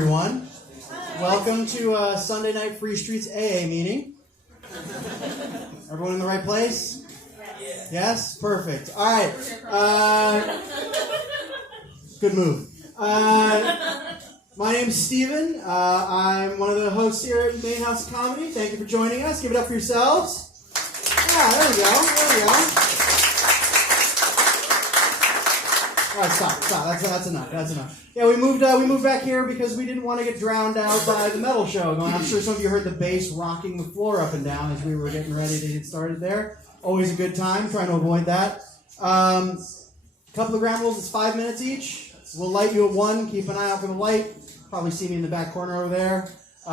everyone. Welcome to Sunday Night Free Streets AA meeting. Everyone in the right place? Yes? Perfect. All right. Good move. My name's Steven. I'm one of the hosts here at Maine House of Comedy. Thank you for joining us. Give it up for yourselves. Yeah, there we go. There we go. All right, stop. That's enough. That's enough. Yeah, we moved back here because we didn't want to get drowned out by the metal show going. I'm sure some of you heard the bass rocking the floor up and down as we were getting ready to get started there. Always a good time. Trying to avoid that. A couple of ground rules. It's 5 minutes each. We'll light you at 1. Keep an eye out for the light. Probably see me in the back corner over there. You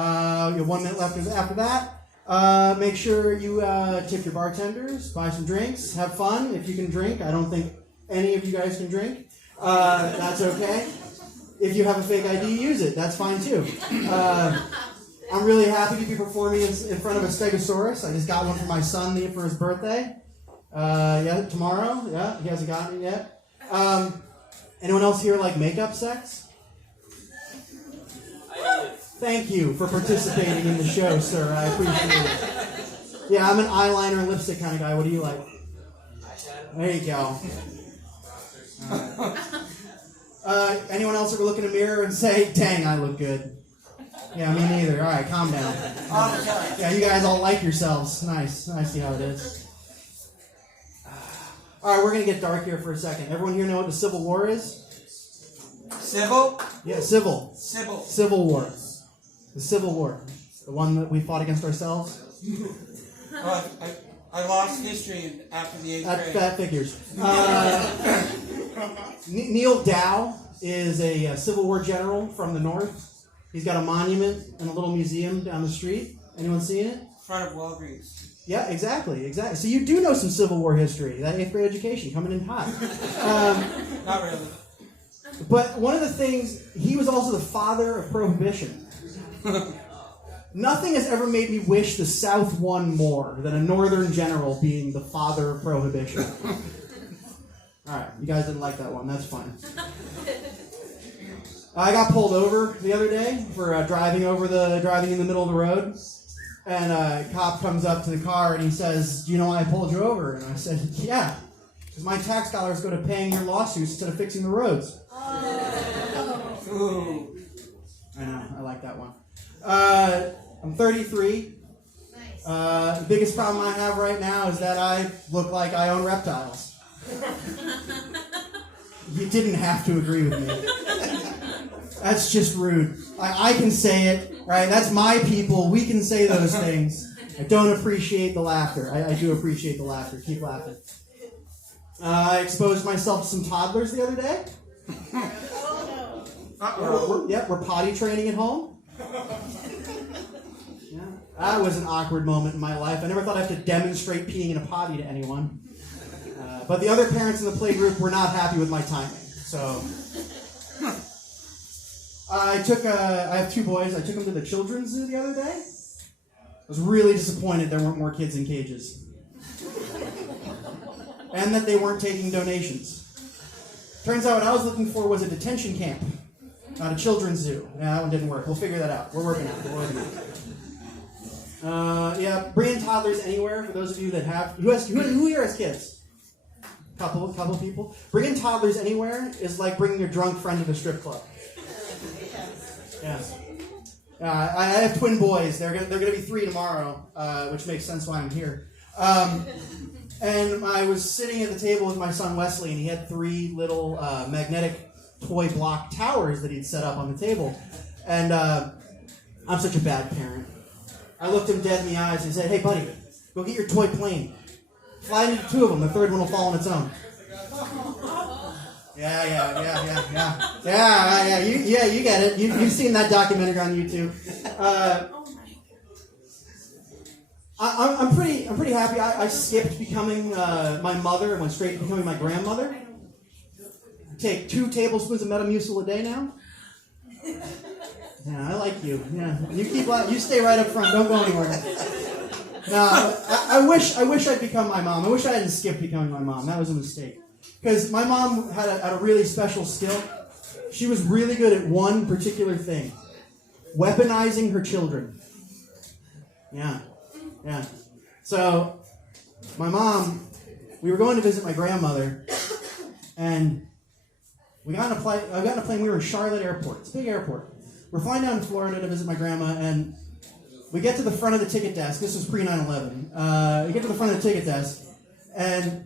have 1 minute left after that. Make sure you tip your bartenders. Buy some drinks. Have fun if you can drink. I don't think any of you guys can drink. That's okay. If you have a fake ID, use it. That's fine too. I'm really happy to be performing in front of a Stegosaurus. I just got one for my son for his birthday. Tomorrow. Yeah, he hasn't gotten it yet. Anyone else here like makeup sex? Thank you for participating in the show, sir. I appreciate it. Yeah, I'm an eyeliner and lipstick kind of guy. What do you like? There you go. Anyone else ever look in a mirror and say, dang, I look good? Yeah, me neither. All right, calm down. Yeah, you guys all like yourselves. Nice. I see how it is. All right, we're going to get dark here for a second. Everyone here know what the Civil War is? Civil? Yeah, civil. Civil War. The Civil War. The one that we fought against ourselves. I lost history after the 8th grade. That figures. Neil Dow is a Civil War general from the North. He's got a monument and a little museum down the street. Anyone seen it? In front of Walgreens. So you do know some Civil War history. That 8th grade education coming in hot. Not really. But one of the things, he was also the father of Prohibition. Nothing has ever made me wish the South won more than a Northern general being the father of Prohibition. All right, you guys didn't like that one. That's fine. I got pulled over the other day for driving in the middle of the road. And a cop comes up to the car and he says, do you know why I pulled you over? And I said, yeah, because my tax dollars go to paying your lawsuits instead of fixing the roads. Ooh. I know, I like that one. I'm 33. Nice. The biggest problem I have right now is that I look like I own reptiles. You didn't have to agree with me. That's just rude. I can say it, right? That's my people. We can say those things. I don't appreciate the laughter. I do appreciate the laughter. Keep laughing. I exposed myself to some toddlers the other day. We're potty training at home. Yeah, that was an awkward moment in my life. I never thought I'd have to demonstrate peeing in a potty to anyone. But the other parents in the play group were not happy with my timing. So I have 2 boys. I took them to the children's zoo the other day. I was really disappointed there weren't more kids in cages. And that they weren't taking donations. Turns out what I was looking for was a detention camp, not a children's zoo. Yeah, that one didn't work. We'll figure that out. We're working on it. Bringing toddlers anywhere, for those of you that have... Who here has kids? Couple people. Bringing toddlers anywhere is like bringing your drunk friend to the strip club. Yes. I have twin boys. They're gonna be 3 tomorrow, which makes sense why I'm here. And I was sitting at the table with my son Wesley, and he had 3 little magnetic toy block towers that he'd set up on the table. And I'm such a bad parent. I looked him dead in the eyes and said, "Hey, buddy, go get your toy plane. Fly into 2 of them. The 3rd one will fall on its own." Yeah. You get it. You've seen that documentary on YouTube. I'm pretty happy. I skipped becoming my mother and went straight to becoming my grandmother. I take 2 tablespoons of Metamucil a day now. Yeah, I like you. Yeah, you stay right up front. Don't go anywhere. No, I wish I'd become my mom. I wish I hadn't skipped becoming my mom. That was a mistake. Because my mom had a really special skill. She was really good at one particular thing. weaponizing her children. Yeah. So, my mom, we were going to visit my grandmother, and I got in a plane. We were in Charlotte Airport. It's a big airport. We're flying down to Florida to visit my grandma, and we get to the front of the ticket desk. This was pre 9/11. We get to the front of the ticket desk, and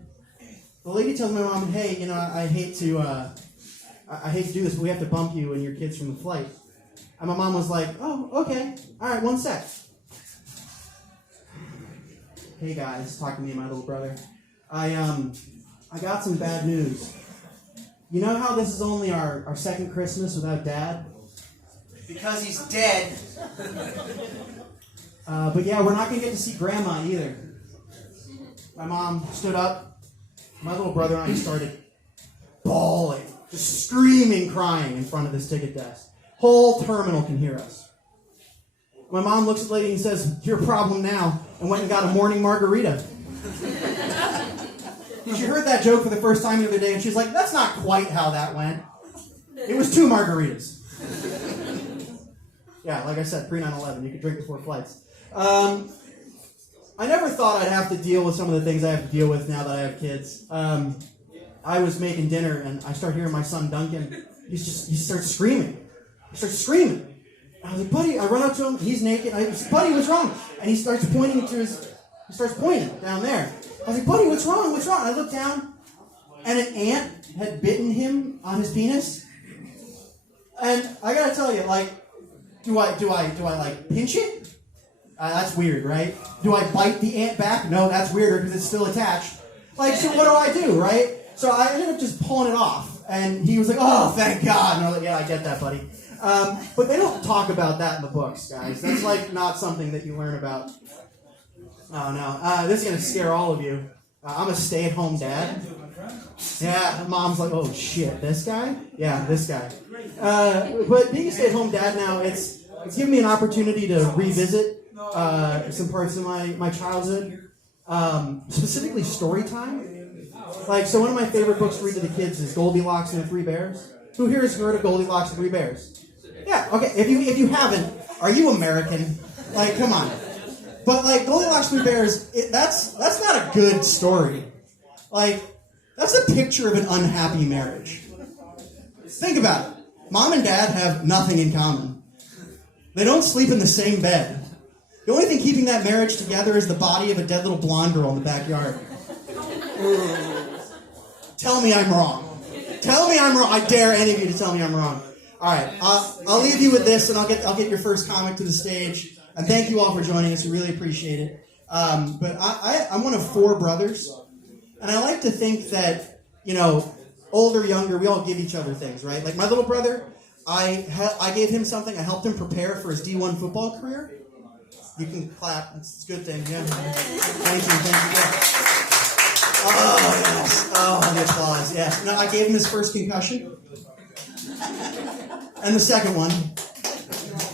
the lady tells my mom, "Hey, I hate to do this, but we have to bump you and your kids from the flight." And my mom was like, "Oh, okay. All right, one sec." "Hey guys," talking to me and my little brother. I got some bad news. You know how this is only our second Christmas without Dad? Because he's dead. But yeah, we're not going to get to see Grandma either. My mom stood up. My little brother and I started bawling, just screaming, crying in front of this ticket desk. Whole terminal can hear us. My mom looks at the lady and says, "Your problem now," and went and got a morning margarita. She heard that joke for the first time the other day, and she's like, "That's not quite how that went. It was 2 margaritas." Yeah, like I said, pre 9/11, you could drink before flights. I never thought I'd have to deal with some of the things I have to deal with now that I have kids. I was making dinner, and I start hearing my son Duncan. He starts screaming. I was like, "Buddy," I run up to him. He's naked. I said, "Buddy, what's wrong?" And he starts pointing down there. I was like, "Buddy, what's wrong? What's wrong?" I looked down, and an ant had bitten him on his penis. And I gotta tell you, like, do I like pinch it? That's weird, right? Do I bite the ant back? No, that's weirder because it's still attached. Like, so what do I do, right? So I ended up just pulling it off, and he was like, "Oh, thank God." And I was like, "Yeah, I get that, buddy." But they don't talk about that in the books, guys. That's like not something that you learn about. Oh no, this is gonna scare all of you. I'm a stay-at-home dad. Yeah, mom's like, "Oh shit, this guy?" Yeah, this guy. But being a stay-at-home dad now, it's given me an opportunity to revisit some parts of my childhood, specifically story time. Like, so one of my favorite books to read to the kids is Goldilocks and the Three Bears. Who here has heard of Goldilocks and the Three Bears? Yeah, okay. If you haven't, are you American? Like, come on. But like Goldilocks and the Three Bears, that's not a good story. Like, that's a picture of an unhappy marriage. Think about it. Mom and Dad have nothing in common. They don't sleep in the same bed. The only thing keeping that marriage together is the body of a dead little blonde girl in the backyard. Tell me I'm wrong. Tell me I'm wrong. I dare any of you to tell me I'm wrong. All right, I'll leave you with this, and I'll get your first comic to the stage. And thank you all for joining us. We really appreciate it. But I'm one of 4 brothers, and I like to think that, older, younger, we all give each other things, right? Like my little brother, I gave him something. I helped him prepare for his D1 football career. You can clap. It's a good thing. Yeah. Thank you. Yeah. Oh, yes. Oh, the applause. Yes. No, I gave him his first concussion. And the second one.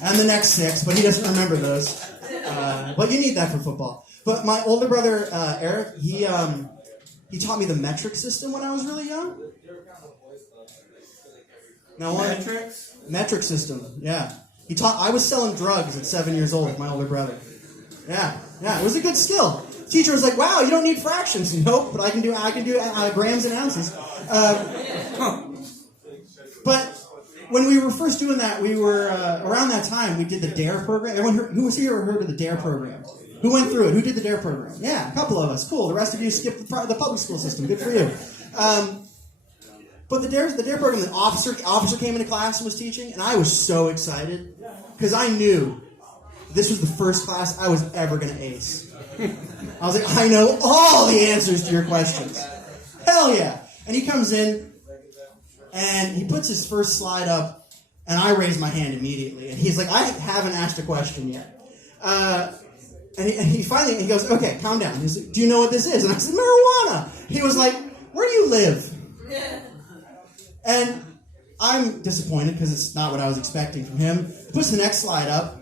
And the next 6, but he doesn't remember those. But you need that for football. But my older brother, Eric, he taught me the metric system when I was really young. Metric system, yeah. I was selling drugs at 7 years old with my older brother. Yeah, it was a good skill. Teacher was like, "Wow, you don't need fractions." Nope, but I can do grams and ounces. But when we were first doing that, we were around that time we did the DARE program. Everyone who was here or heard of the DARE program? Who went through it? Who did the DARE program? Yeah, a couple of us. Cool. The rest of you skipped the public school system. Good for you. But the DARE program, the officer came into class and was teaching, and I was so excited because I knew this was the first class I was ever going to ace. I was like, I know all the answers to your questions. Hell yeah. And he comes in, and he puts his first slide up, and I raise my hand immediately. And he's like, "I haven't asked a question yet." And he finally goes, "Okay, calm down." He's like, "Do you know what this is?" And I said, "Marijuana." He was like, "Where do you live?" And I'm disappointed because it's not what I was expecting from him. He puts the next slide up,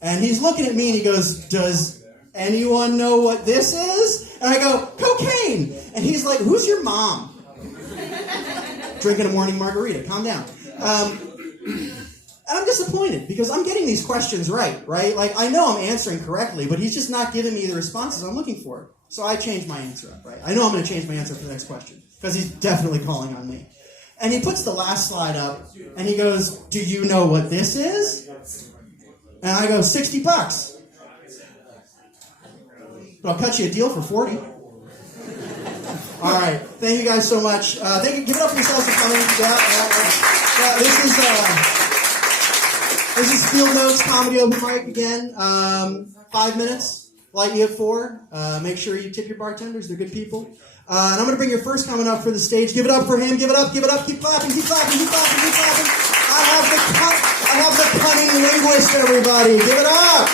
and he's looking at me, and he goes, "Does anyone know what this is?" And I go, "Cocaine." And he's like, "Who's your mom?" Drinking a morning margarita. Calm down. And I'm disappointed because I'm getting these questions right? Like, I know I'm answering correctly, but he's just not giving me the responses I'm looking for. So I changed my answer up, right? I know I'm going to change my answer for the next question because he's definitely calling on me. And he puts the last slide up, and he goes, do you know what this is? And I go, $60. But I'll cut you a deal for 40. All right. Thank you guys so much. Thank you. Give it up for yourselves for coming. Yeah, this is Field Notes Comedy Open Mic again. 5 minutes. Light you at 4. Make sure you tip your bartenders. They're good people. And I'm going to bring your first comment up for the stage. Give it up for him. Give it up. Give it up. Keep clapping. Keep clapping. Keep clapping. Keep clapping. I have the cunning linguist, everybody. Give it up.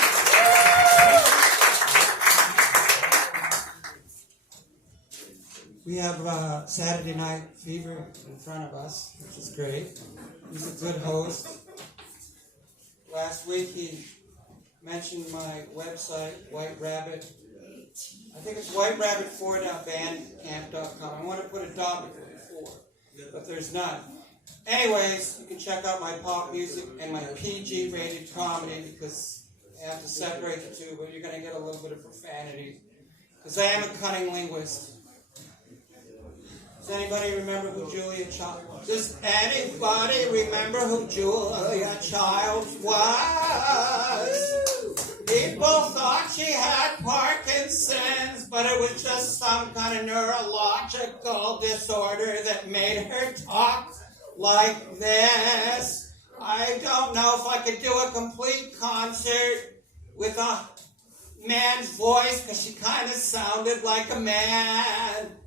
We have Saturday Night Fever in front of us, which is great. He's a good host. Last week he mentioned my website, White Rabbit. I think it's whiterabbit4.bandcamp.com. I want to put a dot before 4, but there's none. Anyways, you can check out my pop music and my PG-rated comedy because I have to separate the two, but you're going to get a little bit of profanity because I am a cunning linguist. Does anybody remember who Julia Childs was? Does anybody remember who Julia Childs was? People thought she had Parkinson's, but it was just some kind of neurological disorder that made her talk like this. I don't know if I could do a complete concert with a man's voice because she kind of sounded like a man.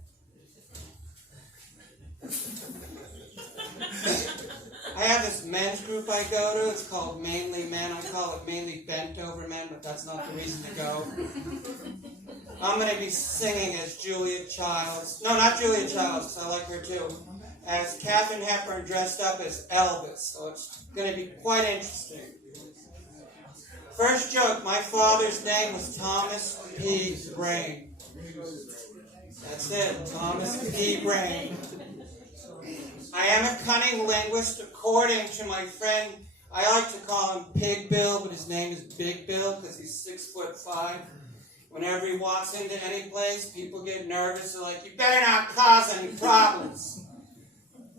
I have this men's group I go to. It's called Mainly Men. I call it Mainly Bent Over Men, but that's not the reason to go. I'm going to be singing as Julia Childs. No, not Julia Childs. I like her too. As Katharine Hepburn dressed up as Elvis. So it's going to be quite interesting. First joke. My father's name was Thomas P. Brain. That's it. Thomas P. Brain. I am a cunning linguist, according to my friend. I like to call him Pig Bill, but his name is Big Bill because he's 6'5". Whenever he walks into any place, people get nervous. They're like, "You better not cause any problems."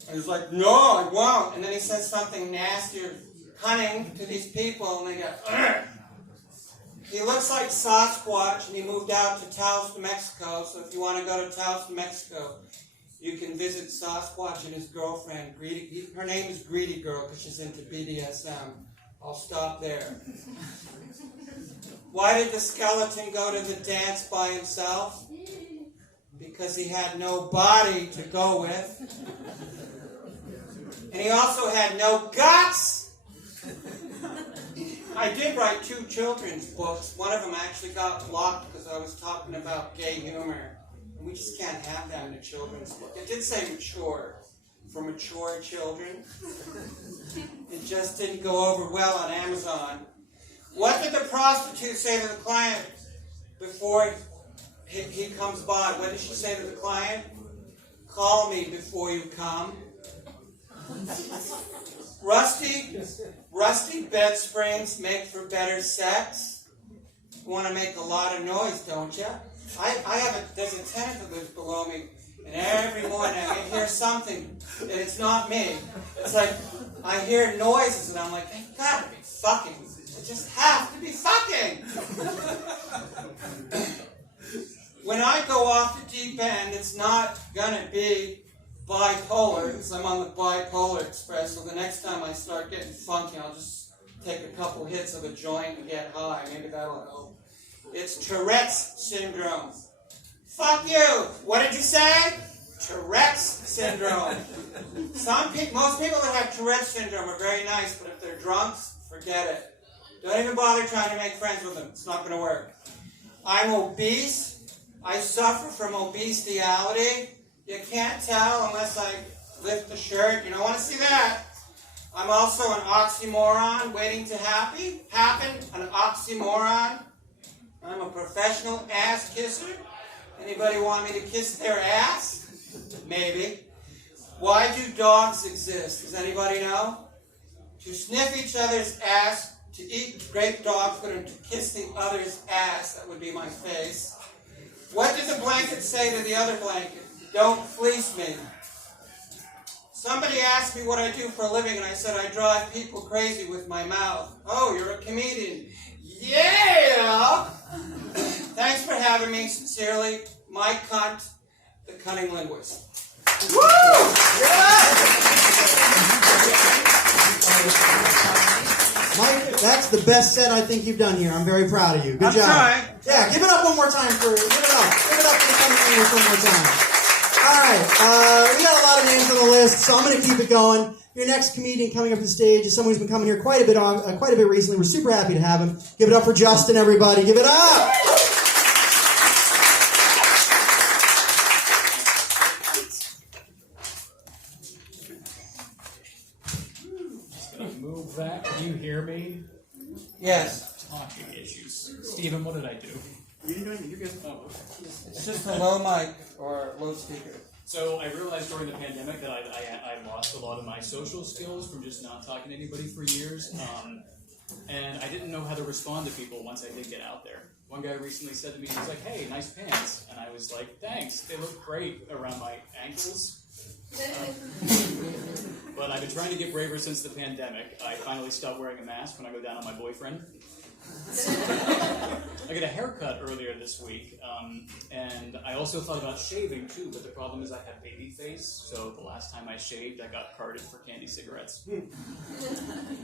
And he's like, "No, I won't." And then he says something nasty or cunning to these people, and they go, "Ugh." He looks like Sasquatch, and he moved out to Taos, New Mexico. So if you want to go to Taos, New Mexico, you can visit Sasquatch and his girlfriend. Her name is Greedy Girl because she's into BDSM. I'll stop there. Why did the skeleton go to the dance by himself? Because he had no body to go with. And he also had no guts. I did write 2 children's books. One of them actually got blocked because I was talking about gay humor. We just can't have that in a children's book. It did say mature, for mature children. It just didn't go over well on Amazon. What did the prostitute say to the client before he comes by? What did she say to the client? Call me before you come. Rusty bed springs make for better sex. You want to make a lot of noise, don't you? There's a tenant that lives below me, and every morning I hear something, and it's not me. It's like, I hear noises, and I'm like, they gotta be fucking. They just have to be fucking. When I go off the deep end, it's not gonna be bipolar, because I'm on the bipolar express, so the next time I start getting funky, I'll just take a couple hits of a joint and get high. Maybe that'll help. It's Tourette's syndrome. Fuck you! What did you say? Tourette's syndrome. Most people that have Tourette's syndrome are very nice, but if they're drunks, forget it. Don't even bother trying to make friends with them. It's not going to work. I'm obese. I suffer from obestiality. You can't tell unless I lift the shirt. You don't want to see that. I'm also an oxymoron waiting to happen. An oxymoron. I'm a professional ass kisser. Anybody want me to kiss their ass? Maybe. Why do dogs exist? Does anybody know? to sniff each other's ass, to eat grape dog food, and to kiss the other's ass. That would be my face. What did the blanket say to the other blanket? Don't fleece me. Somebody asked me what I do for a living, and I said I drive people crazy with my mouth. Oh, you're a comedian. Yeah! Thanks for having me. Sincerely, my cunt, the cunning linguist. Woo! Yeah! Mike, that's the best set I think you've done here. I'm very proud of you. Good job. Trying. Yeah, give it up one more time for give it up. Give it up for the coming English one more time. All right, we got a lot of names on the list, so I'm going to keep it going. Your next comedian coming up to the stage is someone who's been coming here quite a bit recently. We're super happy to have him. Give it up for Justin, everybody. Give it up. Move that. Can you hear me? Yes. Talking issues. Stephen, what did I do? You didn't do anything. You're good. Oh, okay. It's just a low mic or low speaker. So I realized during the pandemic that I lost a lot of my social skills from just not talking to anybody for years. And I didn't know how to respond to people once I did get out there. One guy recently said to me, he's like, "Hey, nice pants." And I was like, "Thanks. They look great around my ankles." But I've been trying to get braver since the pandemic. I finally stopped wearing a mask when I go down on my boyfriend. I got a haircut earlier this week, and I also thought about shaving too, but the problem is I have baby face, so the last time I shaved, I got carded for candy cigarettes.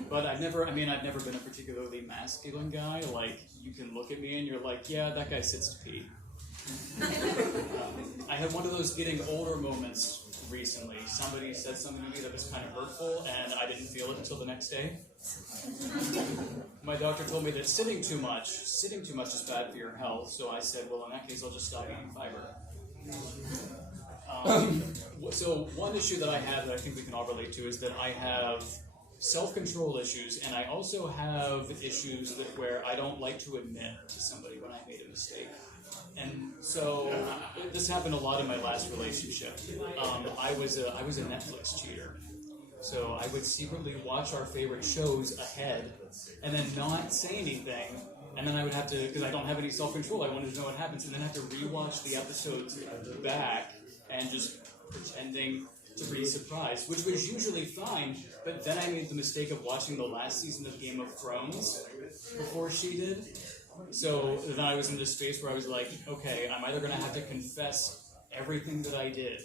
But I've never been a particularly masculine guy. Like, you can look at me and you're like, yeah, that guy sits to pee. I had one of those getting older moments recently. Somebody said something to me that was kind of hurtful, and I didn't feel it until the next day. My doctor told me that sitting too much is bad for your health, so I said, well, in that case, I'll just stop eating fiber. So one issue that I have that I think we can all relate to is that I have self-control issues, and I also have issues where I don't like to admit to somebody when I made a mistake. And so this happened a lot in my last relationship. I was a Netflix cheater. So I would secretly watch our favorite shows ahead and then not say anything. And then I would have to, because I don't have any self-control, I wanted to know what happens, and then I have to rewatch the episodes back and just pretending to be surprised, which was usually fine. But then I made the mistake of watching the last season of Game of Thrones before she did. So then I was in this space where I was like, okay, I'm either going to have to confess everything that I did,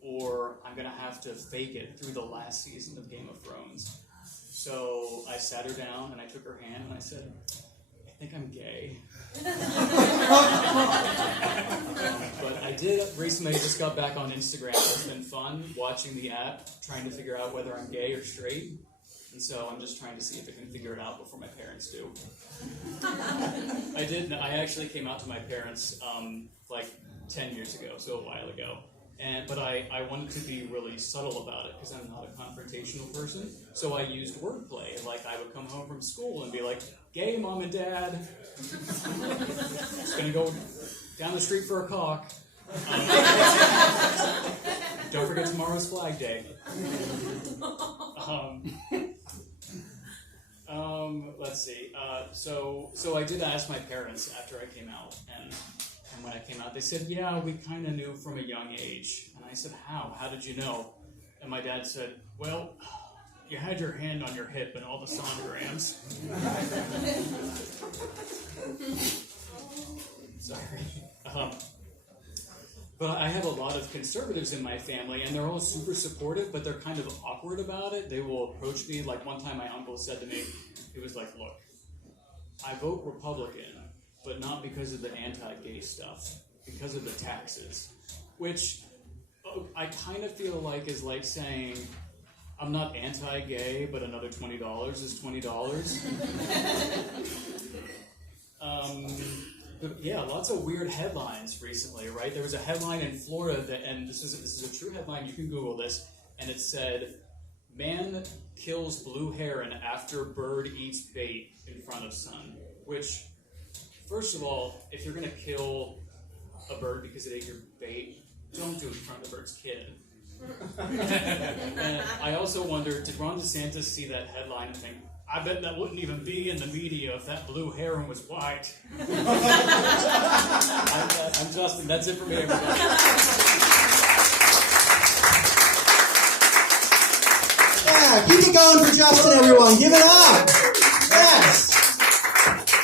or I'm going to have to fake it through the last season of Game of Thrones. So I sat her down and I took her hand and I said, I think I'm gay. But I did recently, I just got back on Instagram. It's been fun watching the app, trying to figure out whether I'm gay or straight. And so I'm just trying to see if I can figure it out before my parents do. I actually came out to my parents like 10 years ago, so a while ago. But I wanted to be really subtle about it because I'm not a confrontational person. So I used wordplay. Like, I would come home from school and be like, "Gay, Mom and Dad. Just gonna go down the street for a cock. Don't forget tomorrow's Flag Day." Let's see. So I did ask my parents after I came out, and when I came out, they said, "Yeah, we kind of knew from a young age." And I said, "How? How did you know?" And my dad said, "Well, you had your hand on your hip in all the sonograms." Sorry. But I have a lot of conservatives in my family, and they're all super supportive, but they're kind of awkward about it. They will approach me. Like, one time my uncle said to me, he was like, "Look, I vote Republican, but not because of the anti-gay stuff, because of the taxes." Which I kind of feel like is like saying, I'm not anti-gay, but another $20 is $20. But yeah, lots of weird headlines recently, right? There was a headline in Florida, and this is a true headline, you can Google this, and it said, "Man kills blue heron after bird eats bait in front of son." Which, first of all, if you're going to kill a bird because it ate your bait, don't do it in front of the bird's kid. And I also wonder, did Ron DeSantis see that headline and think, I bet that wouldn't even be in the media if that blue heron was white? I'm Justin. That's it for me, everybody. Yeah, keep it going for Justin, everyone. Give it up. Yes.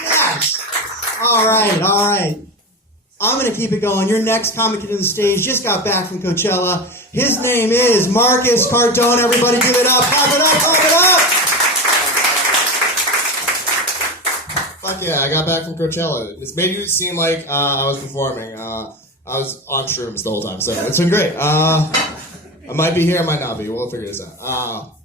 Yes. All right. I'm going to keep it going. Your next comic to the stage just got back from Coachella. His name is Marcus Cardone. Everybody give it up. Clap it up. Clap it up. Fuck yeah, I got back from Coachella. It's made it seem like I was performing. I was on shrooms the whole time, so it's been great. I might be here, I might not be. We'll figure this out.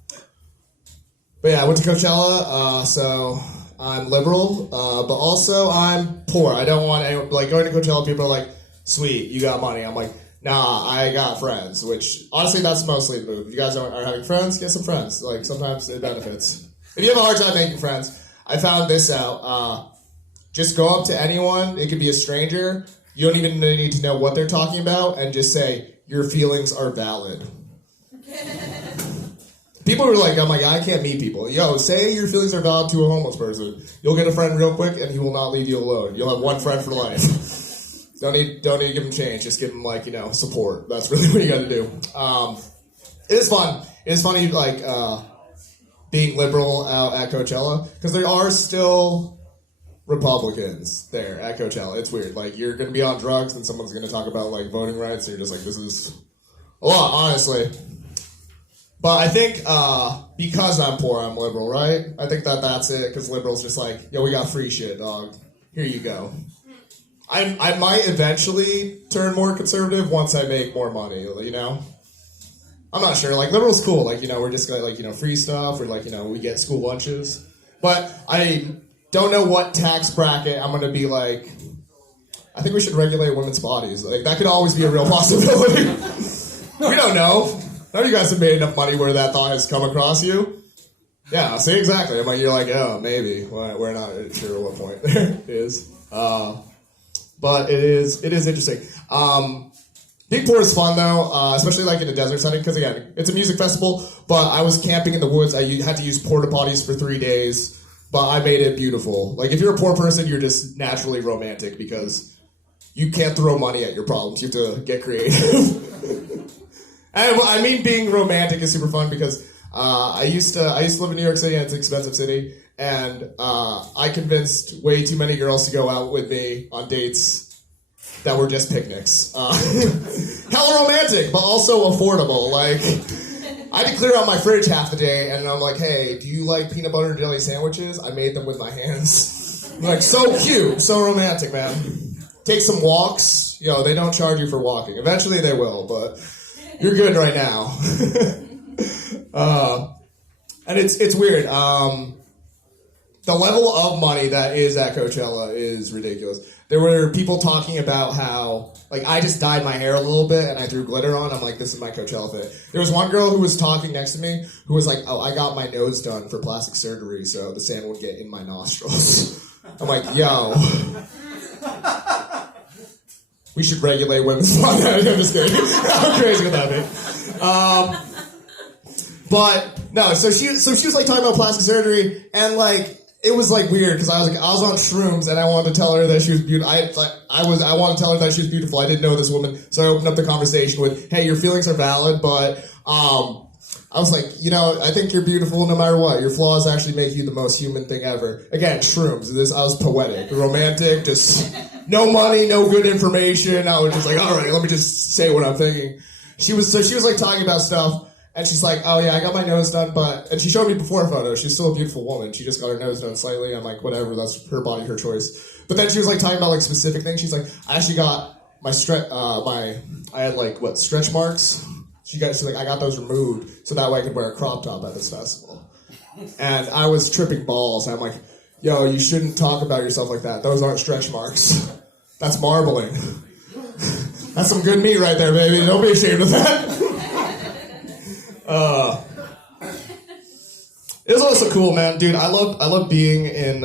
But yeah, I went to Coachella, so I'm liberal, but also I'm poor. I don't want anyone, like, going to Coachella, people are like, sweet, you got money. I'm like, nah, I got friends, which, honestly, that's mostly the move. If you guys are having friends, get some friends. Like, sometimes it benefits. If you have a hard time making friends, I found this out. Just go up to anyone, it could be a stranger, you don't even need to know what they're talking about, and just say, your feelings are valid. People are like, I'm like, I can't meet people. Yo, say your feelings are valid to a homeless person. You'll get a friend real quick, and he will not leave you alone. You'll have one friend for life. Don't need to give him change. Just give him, like, support. That's really what you got to do. It is fun. It is funny, like, being liberal out at Coachella, because there are still Republicans there at Coachella. It's weird. Like, you're going to be on drugs, and someone's going to talk about, like, voting rights, and you're just like, this is a lot, honestly. But I think because I'm poor, I'm liberal, right? I think that's it, because liberals just like, yo, we got free shit, dog. Here you go. I might eventually turn more conservative once I make more money, I'm not sure. Like, liberal's cool. Like, we're just gonna, like, free stuff, or, like, we get school lunches. But I don't know what tax bracket I'm gonna be like. I think we should regulate women's bodies. Like, that could always be a real possibility. We don't know. None of you guys have made enough money where that thought has come across you. Yeah, see, exactly. I'm like, you're like, oh, maybe. Well, we're not sure what point there is. But it is interesting. Being poor is fun, though, especially, like, in a desert setting, because, again, it's a music festival, but I was camping in the woods. I had to use porta potties for 3 days, but I made it beautiful. Like, if you're a poor person, you're just naturally romantic, because you can't throw money at your problems. You have to get creative. And I mean, being romantic is super fun, because I used to live in New York City, and it's an expensive city, and I convinced way too many girls to go out with me on dates that were just picnics. Hella romantic, but also affordable. Like, I had to clear out my fridge half the day, and I'm like, hey, do you like peanut butter and jelly sandwiches? I made them with my hands. Like, so cute, so romantic, man. Take some walks. They don't charge you for walking. Eventually they will, but you're good right now. And it's weird. The level of money that is at Coachella is ridiculous. There were people talking about how, like, I just dyed my hair a little bit and I threw glitter on. I'm like, this is my Coachella fit. There was one girl who was talking next to me who was like, oh, I got my nose done for plastic surgery so the sand would get in my nostrils. I'm like, yo. We should regulate women's body. I'm just kidding. How crazy would that be? But no, so she was like talking about plastic surgery, and like it was like weird, because I was on shrooms and I wanted to tell her that she was beautiful. I wanted to tell her that she was beautiful. I didn't know this woman, so I opened up the conversation with, "Hey, your feelings are valid, but I was like, I think you're beautiful no matter what. Your flaws actually make you the most human thing ever." Again, shrooms. I was poetic, romantic, just no money, no good information. I was just like, all right, let me just say what I'm thinking. She was like talking about stuff, and she's like, oh yeah, I got my nose done, and she showed me before photos. She's still a beautiful woman. She just got her nose done slightly. I'm like, whatever, that's her body, her choice. But then she was like talking about like specific things. She's like, I actually got my I had like stretch marks. She's like, I got those removed so that way I could wear a crop top at this festival. And I was tripping balls. And I'm like, yo, you shouldn't talk about yourself like that. Those aren't stretch marks. That's marbling. That's some good meat right there, baby. Don't be ashamed of that. It was also cool, man. Dude, I love being in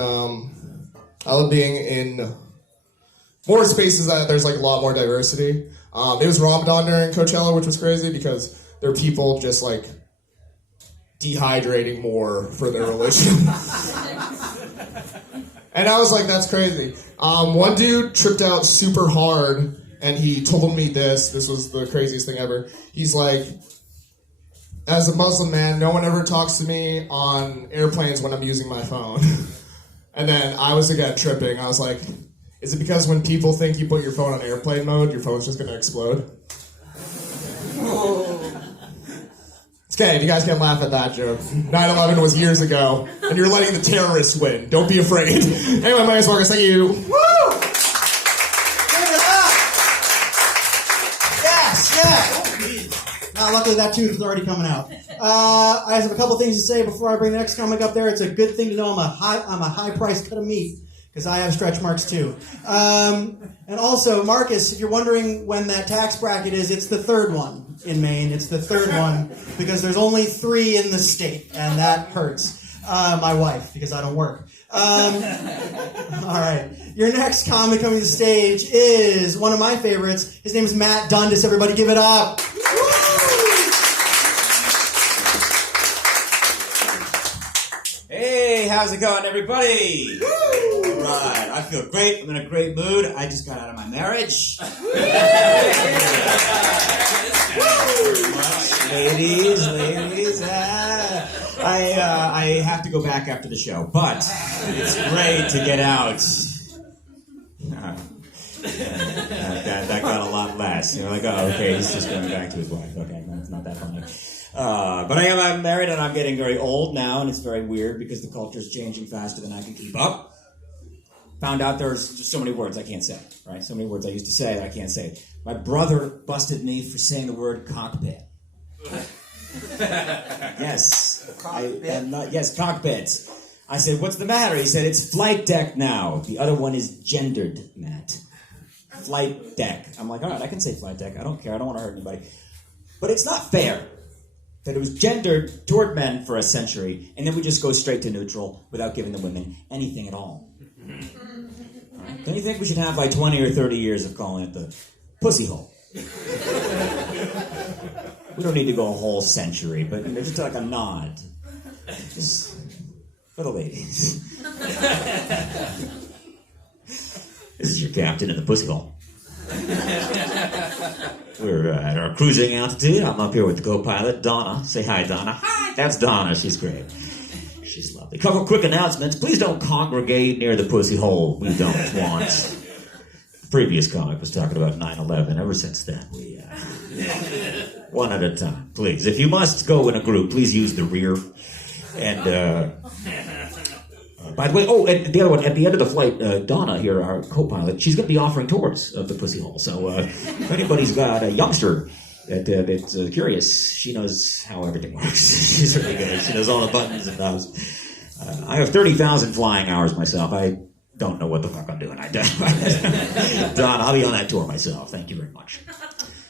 more spaces that there's like a lot more diversity. It was Ramadan during Coachella, which was crazy because they're people just like dehydrating more for their religion. And I was like, that's crazy. One dude tripped out super hard, and he told me this. This was the craziest thing ever. He's like, as a Muslim man, no one ever talks to me on airplanes when I'm using my phone. And then I was again tripping. I was like, is it because when people think you put your phone on airplane mode, your phone's just going to explode? It's okay, you guys can't laugh at that joke. 9/11 was years ago, and you're letting the terrorists win. Don't be afraid. Anyway, my name is Marcus. Thank you. Woo! Give it up! Yes, yes! Luckily that tooth is already coming out. I have a couple things to say before I bring the next comic up there. It's a good thing to know I'm a high-priced cut of meat, because I have stretch marks too. And also, Marcus, if you're wondering when that tax bracket is, it's the third one in Maine. It's the third one, because there's only 3 in the state, and that hurts. My wife, because I don't work. All right. Your next comic coming to the stage is one of my favorites. His name is Matt Dundas. Everybody give it up. Hey, how's it going, everybody? Right, I feel great. I'm in a great mood. I just got out of my marriage. ladies. I have to go back after the show, but it's great to get out. That got a lot less. You're like, oh, okay, he's just going back to his wife. Okay, no, it's not that funny. But I'm married and I'm getting very old now, and it's very weird because the culture's changing faster than I can keep up. Found out there's just so many words I can't say, right? So many words I used to say that I can't say. My brother busted me for saying the word cockpit. Yes. Yes, cockpits. I said, what's the matter? He said, it's flight deck now. The other one is gendered, Matt. Flight deck. I'm like, all right, I can say flight deck. I don't care. I don't want to hurt anybody. But it's not fair that it was gendered toward men for a century, and then we just go straight to neutral without giving the women anything at all. Right. Don't you think we should have like 20 or 30 years of calling it the pussy hole? We don't need to go a whole century, but just like a nod. Just for the ladies. This is your captain in the pussy hole. We're at our cruising altitude. I'm up here with the co-pilot, Donna. Say hi, Donna. Hi! That's Donna. She's great. She's lovely. Couple quick announcements. Please don't congregate near the pussy hole. We don't want. The previous comic was talking about 9/11. Ever since then, we one at a time, please. If you must go in a group, please use the rear. And by the way, and the other one, at the end of the flight, Donna here, our co-pilot, she's going to be offering tours of the pussy hole. So if anybody's got a youngster that's curious, she knows how everything works. She's really good. She knows all the buttons and knobs. I have 30,000 flying hours myself. I don't know what the fuck I'm doing. Don, I'll be on that tour myself. Thank you very much.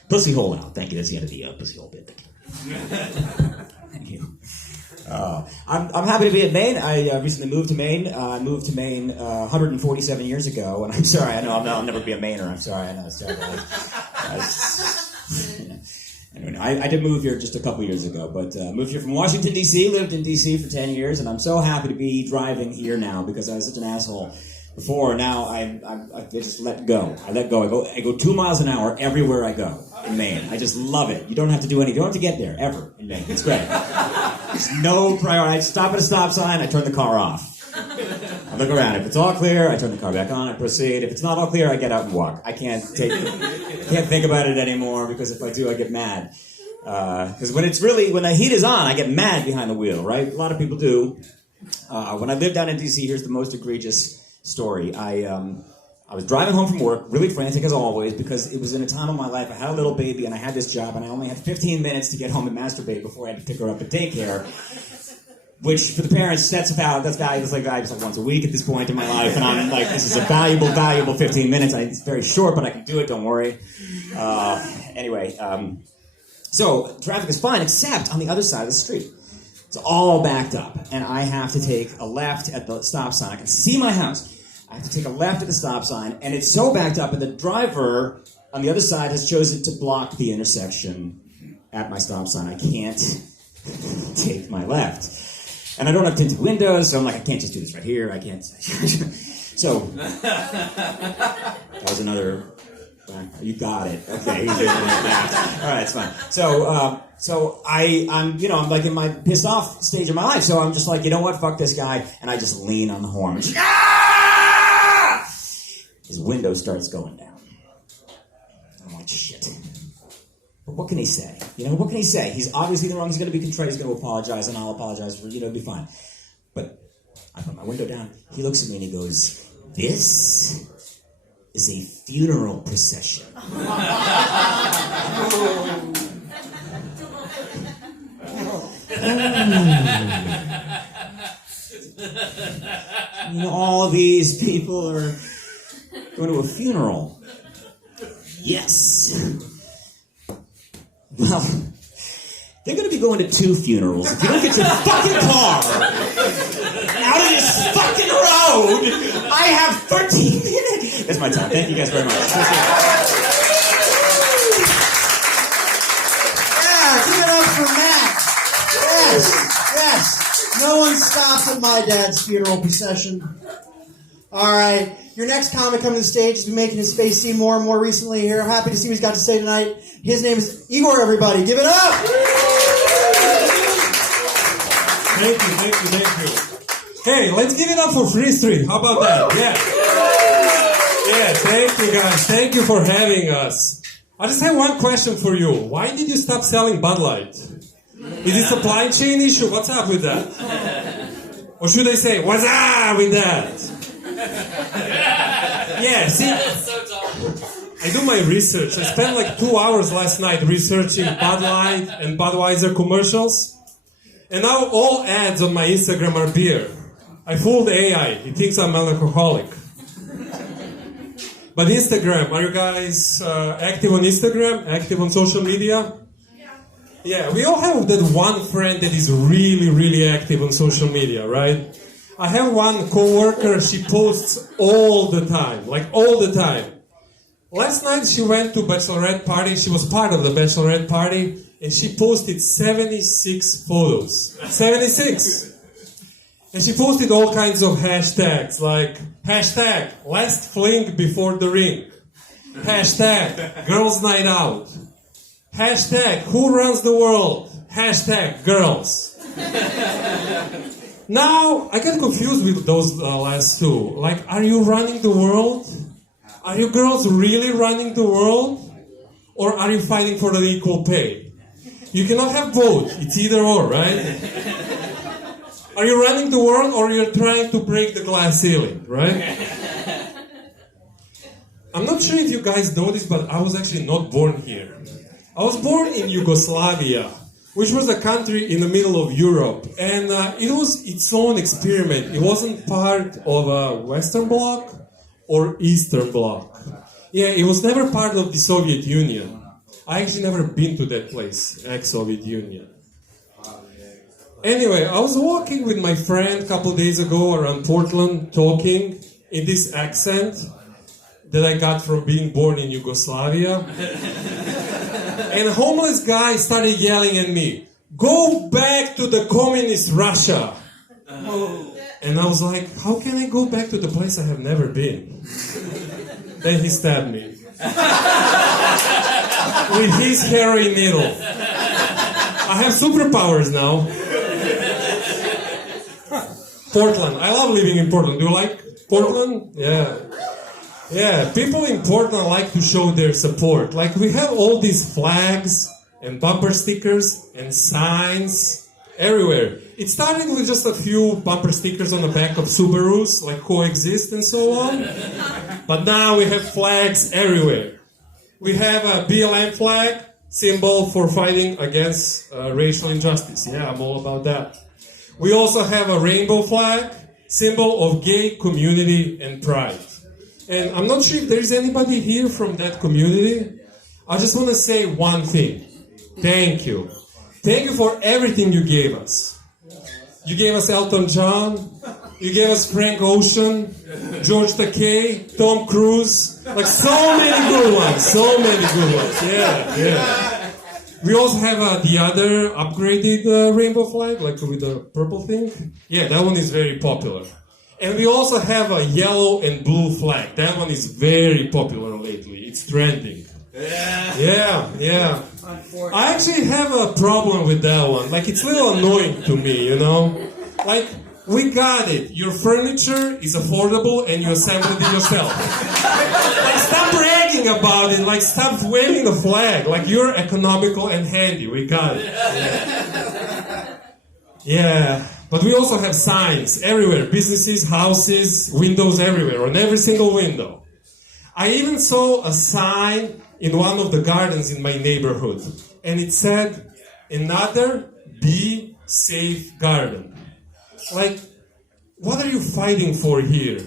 Pussy hole out. Thank you. That's the end of the pussy hole bit. Thank you. I'm happy to be in Maine. I recently moved to Maine. I moved to Maine 147 years ago, and I'm sorry. I know I'll never be a Mainer. I'm sorry. I know it's terrible. Anyway, I did move here just a couple years ago, but moved here from Washington, D.C., lived in D.C. for 10 years, and I'm so happy to be driving here now because I was such an asshole before. Now I just let go. I let go. I go 2 miles an hour everywhere I go in Maine. I just love it. You don't have to do anything. You don't have to get there, ever, in Maine. It's great. There's no priority. I stop at a stop sign, I turn the car off. I look around. If it's all clear, I turn the car back on, I proceed. If it's not all clear, I get out and walk. I can't think about it anymore because if I do, I get mad. Because when the heat is on, I get mad behind the wheel, right? A lot of people do. When I lived down in D.C., here's the most egregious story. I was driving home from work, really frantic as always, because it was in a time of my life. I had a little baby and I had this job and I only had 15 minutes to get home and masturbate before I had to pick her up at daycare. Which for the parents, that's valuable. It's like once a week at this point in my life, and I'm like, this is a valuable 15 minutes. It's very short, but I can do it. Don't worry. Anyway, so traffic is fine, except on the other side of the street. It's all backed up, and I have to take a left at the stop sign. I can see my house. I have to take a left at the stop sign, and it's so backed up, and the driver on the other side has chosen to block the intersection at my stop sign. I can't take my left. And I don't have tinted windows, so I'm like, I can't just do this right here. I can't. So, that was another. You got it. Okay. All right, it's fine. So I'm like in my pissed off stage of my life. So I'm just like, you know what? Fuck this guy, and I just lean on the horn. Ah! His window starts going down. I'm like, shit. But what can he say? What can he say? He's obviously the wrong. He's going to be contrite. He's going to apologize, and I'll apologize for, it'll be fine. But I put my window down. He looks at me and he goes, "This is a funeral procession." All these people are going to a funeral. Yes. Well, they're going to be going to 2 funerals. If you don't get your fucking car out of this fucking road, I have 13 minutes. That's my time. Thank you guys very much. Yeah, give it up for Matt. Yes. No one stops at my dad's funeral procession. All right. Your next comic coming to the stage has been making his face see more and more recently here. I'm happy to see what he's got to say tonight. His name is Igor, everybody. Give it up! Thank you. Hey, let's give it up for Free Street. How about that? Yeah, thank you guys. Thank you for having us. I just have one question for you. Why did you stop selling Bud Light? Is it supply chain issue? What's up with that? Or should I say, what's up with that? Yeah, see, I do my research. I spent like 2 hours last night researching Bud Light and Budweiser commercials. And now all ads on my Instagram are beer. I fooled AI. He thinks I'm an alcoholic. But Instagram, are you guys active on Instagram? Active on social media? Yeah, we all have that one friend that is really, really active on social media, right? I have one coworker, she posts all the time, like all the time. Last night she went to bachelorette party, she was part of the bachelorette party, and she posted 76 photos. 76! And she posted all kinds of hashtags, like hashtag last fling before the ring, hashtag girls night out, hashtag who runs the world, hashtag girls. Now, I get confused with those last two. Like, are you running the world? Are you girls really running the world? Or are you fighting for the equal pay? You cannot have both. It's either or, right? Are you running the world or you're trying to break the glass ceiling, right? I'm not sure if you guys know this, but I was actually not born here. I was born in Yugoslavia, which was a country in the middle of Europe. And it was its own experiment. It wasn't part of a Western Bloc or Eastern Bloc. Yeah, it was never part of the Soviet Union. I actually never been to that place, ex-Soviet Union. Anyway, I was walking with my friend a couple days ago around Portland, talking in this accent that I got from being born in Yugoslavia. And a homeless guy started yelling at me, "Go back to the communist Russia." And I was like, how can I go back to the place I have never been? Then he stabbed me. With his heroin needle. I have superpowers now. Portland. I love living in Portland. Do you like Portland? Yeah. Yeah, people in Portland like to show their support. Like, we have all these flags and bumper stickers and signs everywhere. It started with just a few bumper stickers on the back of Subarus, like Coexist and so on. But now we have flags everywhere. We have a BLM flag, symbol for fighting against racial injustice. Yeah, I'm all about that. We also have a rainbow flag, symbol of gay community and pride. And I'm not sure if there's anybody here from that community. I just want to say one thing. Thank you. Thank you for everything you gave us. You gave us Elton John. You gave us Frank Ocean, George Takei, Tom Cruise. Like, so many good ones. So many good ones. Yeah, yeah. We also have the other upgraded rainbow flag, like with the purple thing. Yeah, that one is very popular. And we also have a yellow and blue flag. That one is very popular lately. It's trending. Yeah. I actually have a problem with that one. Like, it's a little annoying to me, you know? Like, we got it. Your furniture is affordable and you assembled it yourself. Like, stop bragging about it. Like, stop waving the flag. Like, you're economical and handy. We got it. Yeah. But we also have signs everywhere. Businesses, houses, windows everywhere. On every single window. I even saw a sign in one of the gardens in my neighborhood. And it said, "Another Be Safe Garden." Like, what are you fighting for here?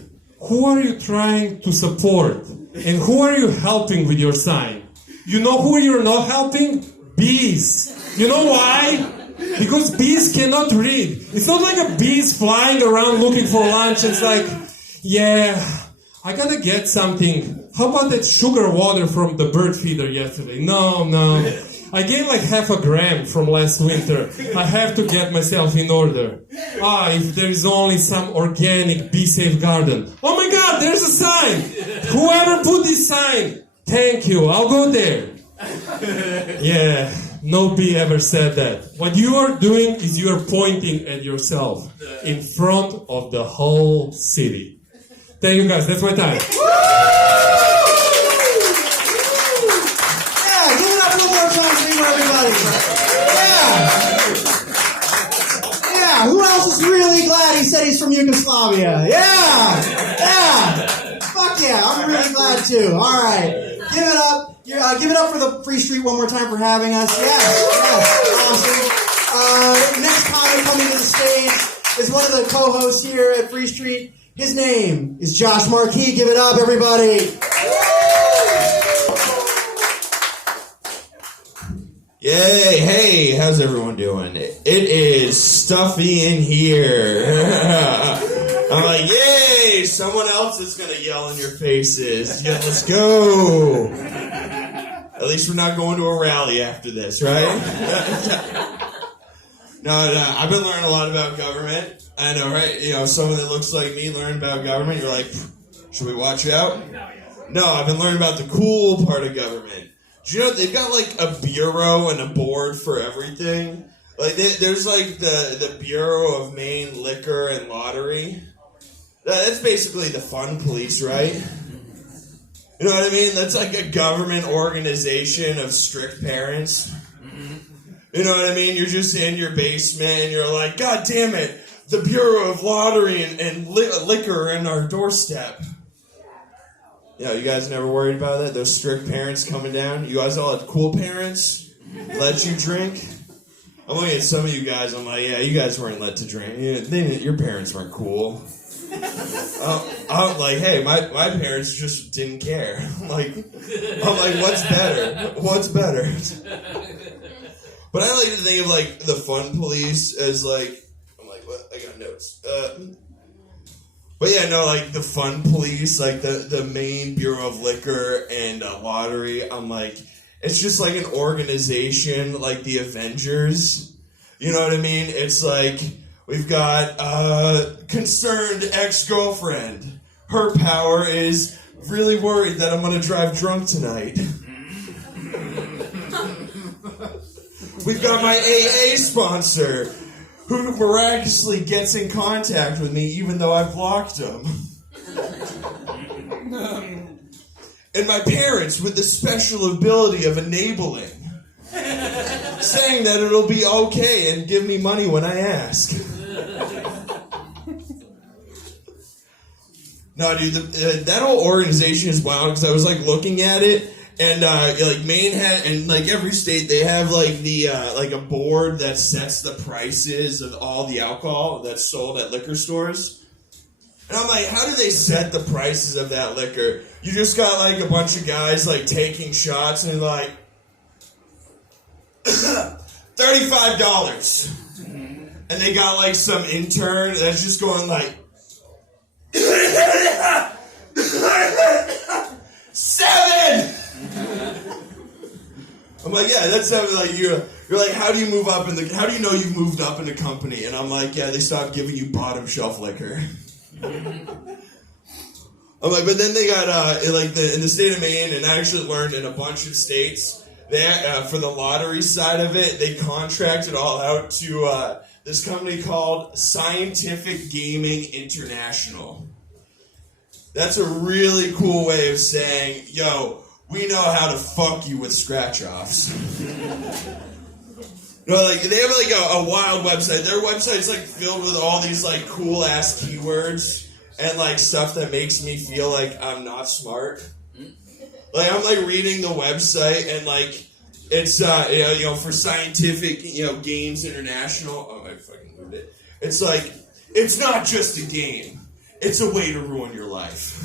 Who are you trying to support? And who are you helping with your sign? You know who you're not helping? Bees. You know why? Because bees cannot read. It's not like a bee's flying around looking for lunch. It's like, yeah, I gotta get something. How about that sugar water from the bird feeder yesterday? No. I gained like 0.5 gram from last winter. I have to get myself in order. If there is only some organic Be Safe garden. Oh my God, there's a sign. Whoever put this sign, thank you. I'll go there. Yeah, no bee ever said that. What you are doing is you are pointing at yourself in front of the whole city. Thank you guys, that's my time. Who else is really glad he said he's from Yugoslavia? Yeah! Fuck yeah, I'm really glad too. All right, give it up. Give it up for the Free Street one more time for having us. Yes, awesome. Next comic coming to the stage is one of the co-hosts here at Free Street. His name is Josh Marquis. Give it up, everybody. Yay, hey, how's everyone doing? It is stuffy in here. I'm like, yay, someone else is going to yell in your faces. Yeah, let's go. At least we're not going to a rally after this, right? No, I've been learning a lot about government. I know, right? You know, someone that looks like me learning about government, you're like, should we watch out? No, I've been learning about the cool part of government. Do you know they've got like a bureau and a board for everything? Like there's like the Bureau of Maine Liquor and Lottery. That's basically the fun police, right? You know what I mean? That's like a government organization of strict parents. You know what I mean? You're just in your basement and you're like, God damn it, the Bureau of Lottery and Liquor in our doorstep. Yeah, you guys never worried about that? Those strict parents coming down? You guys all had cool parents? Let you drink? I'm looking at some of you guys, I'm like, yeah, you guys weren't let to drink. Your parents weren't cool. I'm like, hey, my parents just didn't care. I'm like, what's better? What's better? But I like to think of like the fun police as like, I'm like, what? I got notes. But yeah, no, like the fun police, like the Maine Bureau of Liquor and Lottery, I'm like, it's just like an organization like the Avengers. You know what I mean? It's like, we've got concerned ex-girlfriend. Her power is really worried that I'm going to drive drunk tonight. We've got my AA sponsor, who miraculously gets in contact with me even though I've blocked him. And my parents with the special ability of enabling, saying that it'll be okay and give me money when I ask. No, dude, that whole organization is wild because I was like looking at it. And like Maine had, and like every state, they have like the like a board that sets the prices of all the alcohol that's sold at liquor stores. And I'm like, how do they set the prices of that liquor? You just got like a bunch of guys like taking shots and like $35, and they got like some intern that's just going like 7. I'm like, yeah, that's how, like, you're like, how do you move up how do you know you've moved up in the company? And I'm like, yeah, they stopped giving you bottom shelf liquor. I'm like, but then they got, in the state of Maine, and I actually learned in a bunch of states, they, for the lottery side of it, they contracted all out to this company called Scientific Gaming International. That's a really cool way of saying, yo, we know how to fuck you with scratch-offs. Like, they have, like, a wild website. Their website's, like, filled with all these, like, cool-ass keywords and, like, stuff that makes me feel like I'm not smart. Like, I'm, like, reading the website, and, like, it's, for Scientific, Games International. Oh, I fucking moved it. It's like, it's not just a game. It's a way to ruin your life.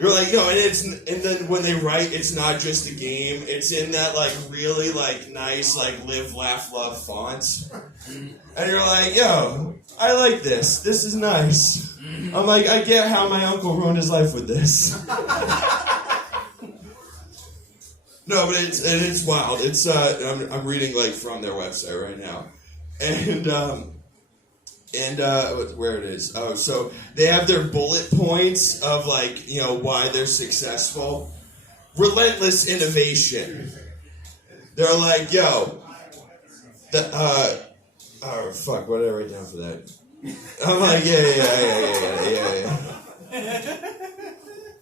You're like, and then when they write, it's not just a game. It's in that, like, really, like, nice, like, live, laugh, love font. And you're like, yo, I like this. This is nice. I'm like, I get how my uncle ruined his life with this. No, but it's wild. It's I'm reading, like, from their website right now, and where it is. Oh, so they have their bullet points of, like, why they're successful. Relentless innovation. They're like, yo, oh fuck, what did I write down for that? I'm like, yeah.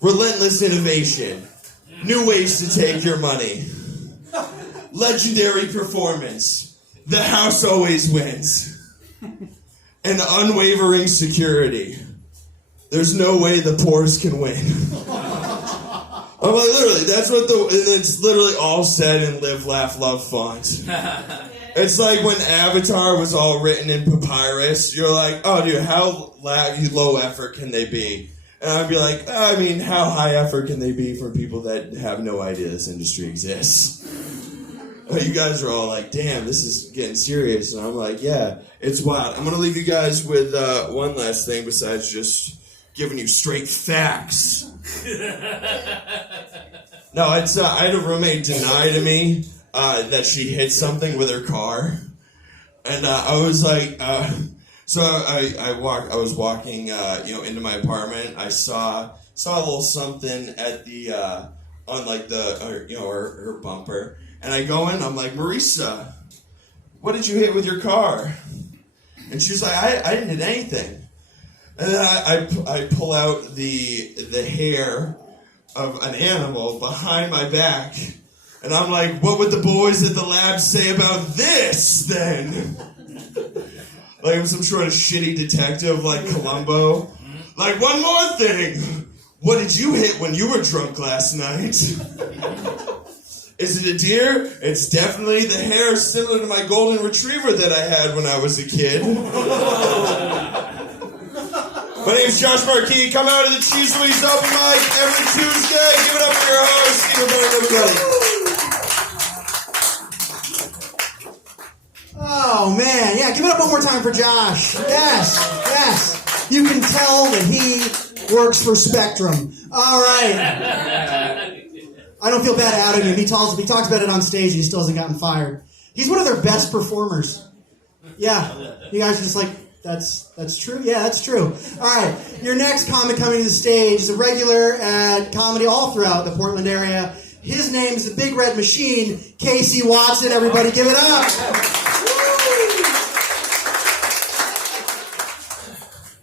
Relentless innovation. New ways to take your money. Legendary performance. The house always wins. And unwavering security. There's no way the poors can win. I'm like, literally, that's what and it's literally all said in live, laugh, love font. It's like when Avatar was all written in papyrus. You're like, oh, dude, how low effort can they be? And I'd be like, how high effort can they be for people that have no idea this industry exists? You guys are all like, damn, this is getting serious. And I'm like, yeah, it's wild. I'm going to leave you guys with one last thing besides just giving you straight facts. No, it's I had a roommate deny to me that she hit something with her car. And I was like, so I was walking, into my apartment. I saw a little something at the, on like her bumper. And I go in, I'm like, Marisa, what did you hit with your car? And she's like, I didn't hit anything. And then I pull out the hair of an animal behind my back. And I'm like, what would the boys at the lab say about this then? Like I'm some sort of shitty detective like Columbo. Like, one more thing. What did you hit when you were drunk last night? Is it a deer? It's definitely the hair similar to my golden retriever that I had when I was a kid. My name's Josh Marquis. Come out to the Cheese Louise open mic every Tuesday. Give it up for your host, Steve Bennett, everybody. Oh, man. Yeah, give it up one more time for Josh. Yes. You can tell that he works for Spectrum. All right. I don't feel bad outing him. He talks about it on stage. He still hasn't gotten fired. He's one of their best performers. Yeah. You guys are just like, that's true? Yeah, that's true. All right. Your next comic coming to the stage is a regular at comedy all throughout the Portland area. His name is the Big Red Machine, Casey Watson. Everybody give it up.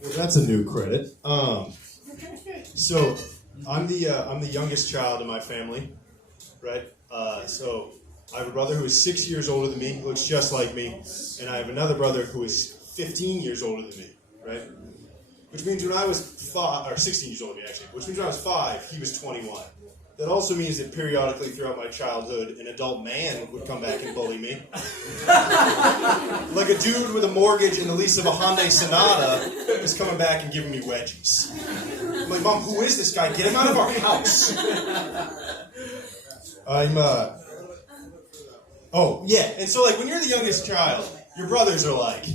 Well, that's a new credit. So I'm the youngest child in my family, right? So I have a brother who is 6 years older than me, who looks just like me, and I have another brother who is 15 years older than me, right? Which means when I was 16 years older than me actually, which means when I was 5, he was 21. That also means that periodically throughout my childhood, an adult man would come back and bully me. Like a dude with a mortgage and the lease of a Hyundai Sonata is coming back and giving me wedgies. I'm like, Mom, who is this guy? Get him out of our house. And so like when you're the youngest child, your brothers are like,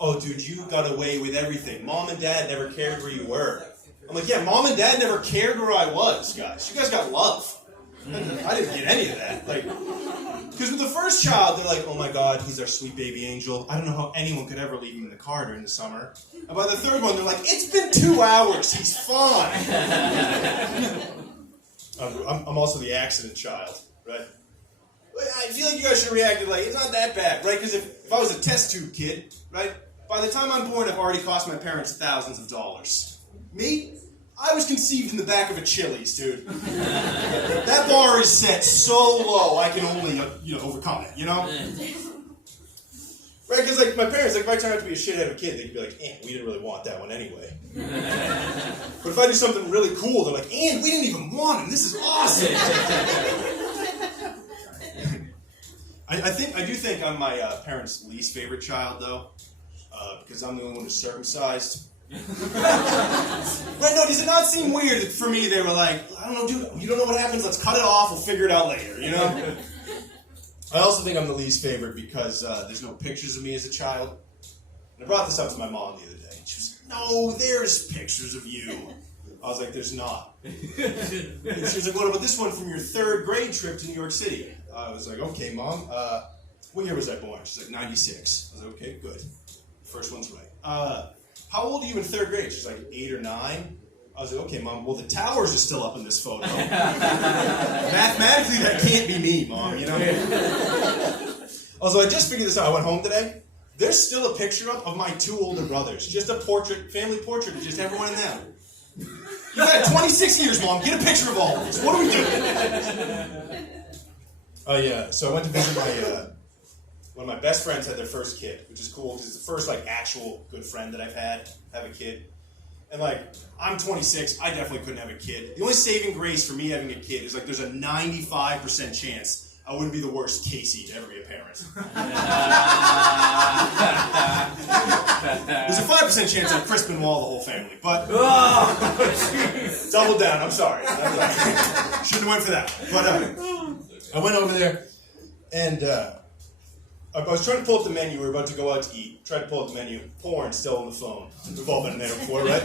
oh dude, you got away with everything. Mom and Dad never cared where you were. I'm like, yeah, Mom and Dad never cared where I was, guys. You guys got love. I didn't get any of that. Like, because with the first child, they're like, oh my God, he's our sweet baby angel. I don't know how anyone could ever leave him in the car during the summer. And by the third one, they're like, it's been 2 hours. He's fine. I'm also the accident child, right? I feel like you guys should have reacted like, it's not that bad, right? Because if I was a test tube kid, right? By the time I'm born, I've already cost my parents thousands of dollars. Me? I was conceived in the back of a Chili's, dude. That bar is set so low, I can only, overcome it, you know? Right, because, like, my parents, like, if I turned out to be a shithead of a kid, they'd be like, we didn't really want that one anyway. But if I do something really cool, they're like, we didn't even want him. This is awesome. I do think I'm my parents' least favorite child, though, because I'm the only one who's circumcised. Right, no, does it not seem weird that for me they were like, I don't know, dude, you don't know what happens, let's cut it off, we'll figure it out later, you know? I also think I'm the least favorite because there's no pictures of me as a child. And I brought this up to my mom the other day, and she was like, no, there's pictures of you. I was like, there's not. And she was like, what about this one from your 3rd grade trip to New York City? I was like, okay, Mom, what year was I born? She's like, 96. I was like, okay, good. First one's right. How old are you in 3rd grade? She's like 8 or 9. I was like, okay, Mom, well, the towers are still up in this photo. Mathematically, that can't be me, Mom, you know? Also, I just figured this out. I went home today. There's still a picture of my 2 older brothers. Just a portrait, family portrait of just everyone in them. You've had 26 years, Mom. Get a picture of all of us. What are we doing? Oh, yeah. So I went to visit one of my best friends had their first kid, which is cool because it's the first like actual good friend that I've had have a kid. And like, I'm 26, I definitely couldn't have a kid. The only saving grace for me having a kid is like there's a 95% chance I wouldn't be the worst Casey to ever be a parent. There's a 5% chance I'm Crispin Wall the whole family, but double down, I'm sorry. Shouldn't have went for that. But I went over there and I was trying to pull up the menu. We were about to go out to eat. Tried to pull up the menu. Porn still on the phone. We've all been there before, right?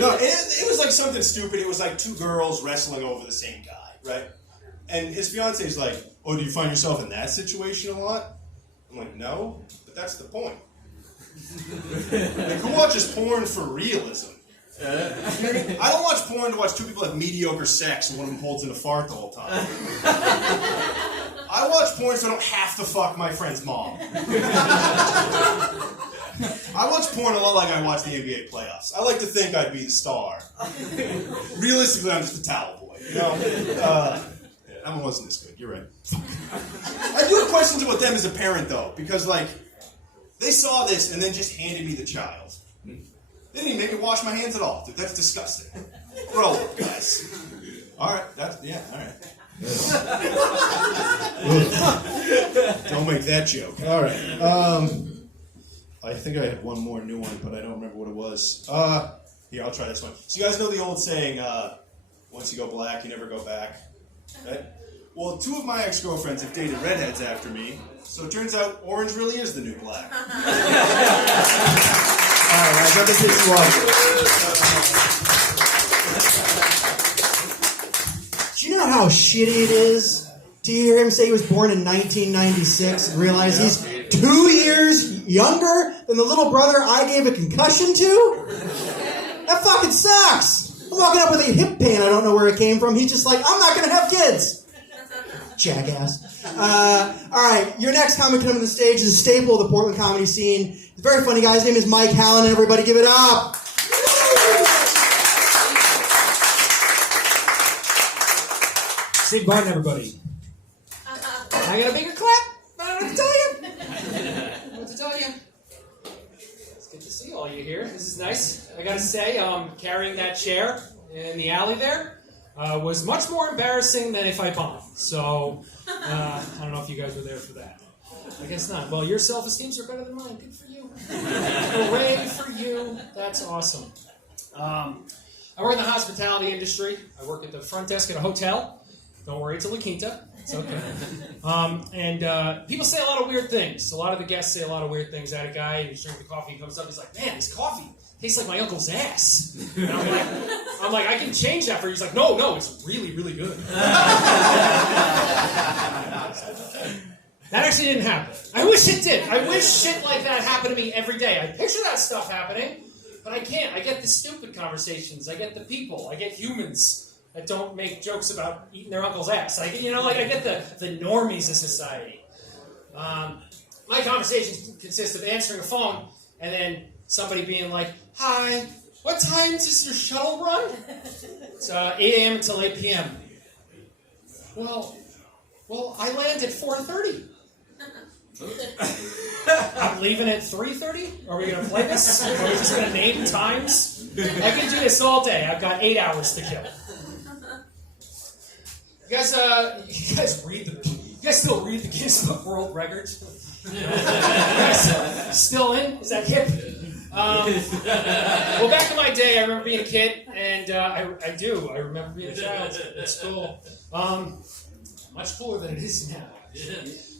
No, it was like something stupid. It was like 2 girls wrestling over the same guy, right? And his fiance is like, oh, do you find yourself in that situation a lot? I'm like, no, but that's the point. Like, who watches porn for realism? I don't watch porn to watch 2 people have mediocre sex and one of them holds in a fart the whole time. I watch porn so I don't have to fuck my friend's mom. I watch porn a lot like I watch the NBA playoffs. I like to think I'd be the star. Realistically, I'm just a towel boy. You know? That one wasn't as good. You're right. I do have questions about them as a parent, though, because, like, they saw this and then just handed me the child. They didn't even make me wash my hands at all. Dude, that's disgusting. Grow up, guys. All right. All right. Don't make that joke. All right. I think I had one more new one, but I don't remember what it was. Here, I'll try this one. So you guys know the old saying, once you go black, you never go back? Right? Well, 2 of my ex-girlfriends have dated redheads after me, so it turns out orange really is the new black. All right, I got to pick you up. Do you know how shitty it is to hear him say he was born in 1996 and realize he's 2 years younger than the little brother I gave a concussion to? That fucking sucks. I'm walking up with a hip pain. I don't know where it came from. He's just like, I'm not going to have kids. Jackass. All right, your next comic coming to the stage is a staple of the Portland comedy scene. He's a very funny guy. His name is Mike Hallen. Everybody give it up. Say goodbye to everybody. I got a bigger clap. I don't know what to tell you. It's good to see all you here. This is nice. I gotta say, carrying that chair in the alley there was much more embarrassing than if I bombed. So, I don't know if you guys were there for that. I guess not. Well, your self-esteems are better than mine. Good for you. Hooray for you. That's awesome. I work in the hospitality industry. I work at the front desk at a hotel. Don't worry, it's a La Quinta. It's okay. And people say a lot of weird things. A lot of the guests say a lot of weird things. I had a guy, he's drinking the coffee, he comes up, he's like, man, this coffee tastes like my uncle's ass. And I'm like, I'm like, I can change that for you. He's like, no, it's really, really good. That actually didn't happen. I wish it did. I wish shit like that happened to me every day. I picture that stuff happening, but I can't. I get the stupid conversations. I get the people. I get humans that don't make jokes about eating their uncle's ass. I get the normies of society. My conversations consist of answering a phone and then somebody being like, "Hi, what time does your shuttle run?" It's 8 a.m. until 8 p.m. Well, I land at 4:30. I'm leaving at 3:30? Are we going to play this? Are we just going to name times? I can do this all day. I've got 8 hours to kill. You guys still read the Guinness Book World Records? You guys still in? Is that hip? Well, back in my day, I remember being a kid, and I remember being a child at school. Much cooler than it is now.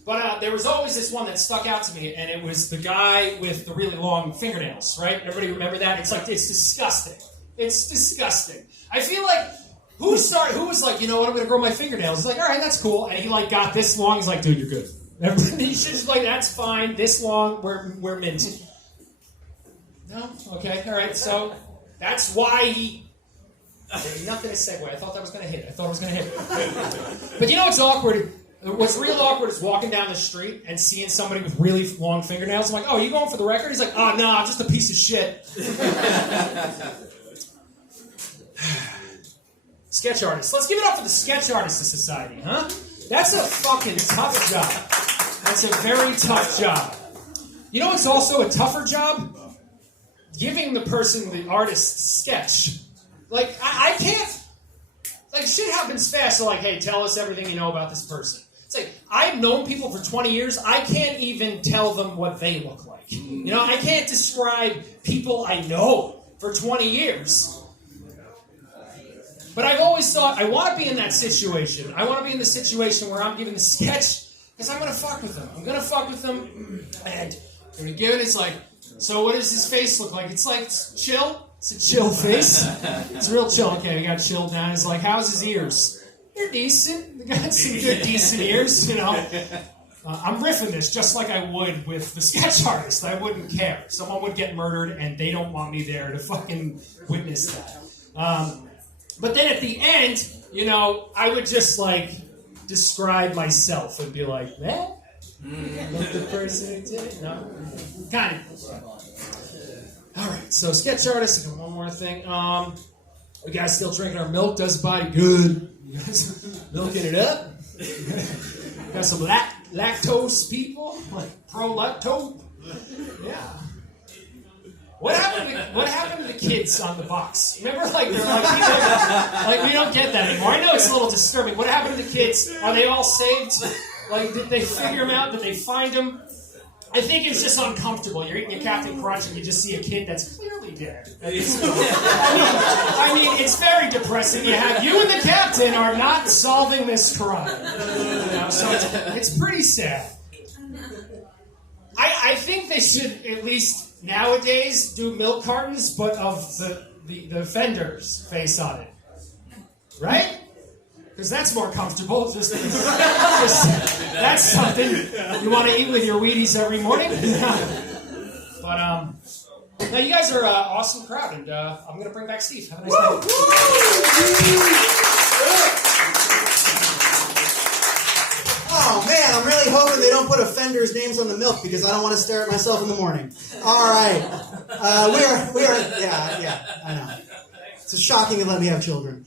But there was always this one that stuck out to me, and it was the guy with the really long fingernails, right? Everybody remember that? It's disgusting. It's disgusting. I feel like, who was like, you know what, I'm going to grow my fingernails. He's like, all right, that's cool. And he got this long. He's like, dude, you're good. You should just that's fine. This long, we're mint. No? Okay, all right. So that's why he... Nothing to segue. I thought that was going to hit. But you know what's awkward? What's real awkward is walking down the street and seeing somebody with really long fingernails. I'm like, oh, you going for the record? He's like, oh, no, I'm just a piece of shit. Sketch artists. Let's give it up for the sketch artists of society, huh? That's a fucking tough job. That's a very tough job. You know what's also a tougher job? Giving the person, the artist, sketch. Like, I can't... Like, shit happens fast, so like, hey, tell us everything you know about this person. It's like, I've known people for 20 years, I can't even tell them what they look like. You know, I can't describe people I know for 20 years. But I've always thought, I want to be in that situation. I want to be in the situation where I'm giving the sketch, because I'm going to fuck with them. I'm going to fuck with them, and I'm going to give it, it's like, so what does his face look like? It's like, it's chill. It's a chill face. It's real chill. Okay, we got chilled down. He's like, how's his ears? They're decent. They got some good, decent ears, you know. I'm riffing this just like I would with the sketch artist. I wouldn't care. Someone would get murdered, and they don't want me there to fucking witness that. But then at the end, you know, I would just, like, describe myself and be like, man, what the person did? No? Kind of. All right, so sketch artists, one more thing. We guys still drinking our milk, does the body good. You guys milking it up? Got some lactose people, like pro-lactose. Yeah. What happened to the kids on the box? Remember, like, they're like we don't get that anymore. I know it's a little disturbing. What happened to the kids? Are they all saved? Like, did they figure them out? Did they find them? I think it's just uncomfortable. You're eating your Captain Crunch and you just see a kid that's clearly dead. I mean, it's very depressing. You and the captain are not solving this crime. You know, so it's pretty sad. I think they should at least nowadays do milk cartons, but of the offender's face on it. Right? Because that's more comfortable. Just that's something you want to eat with your Wheaties every morning. But now you guys are an awesome crowd, and I'm going to bring back Steve. Have a nice night. Oh man, I'm really hoping they don't put offenders' names on the milk because I don't want to stare at myself in the morning. All right, we are. Yeah, I know. It's shocking to let me have children.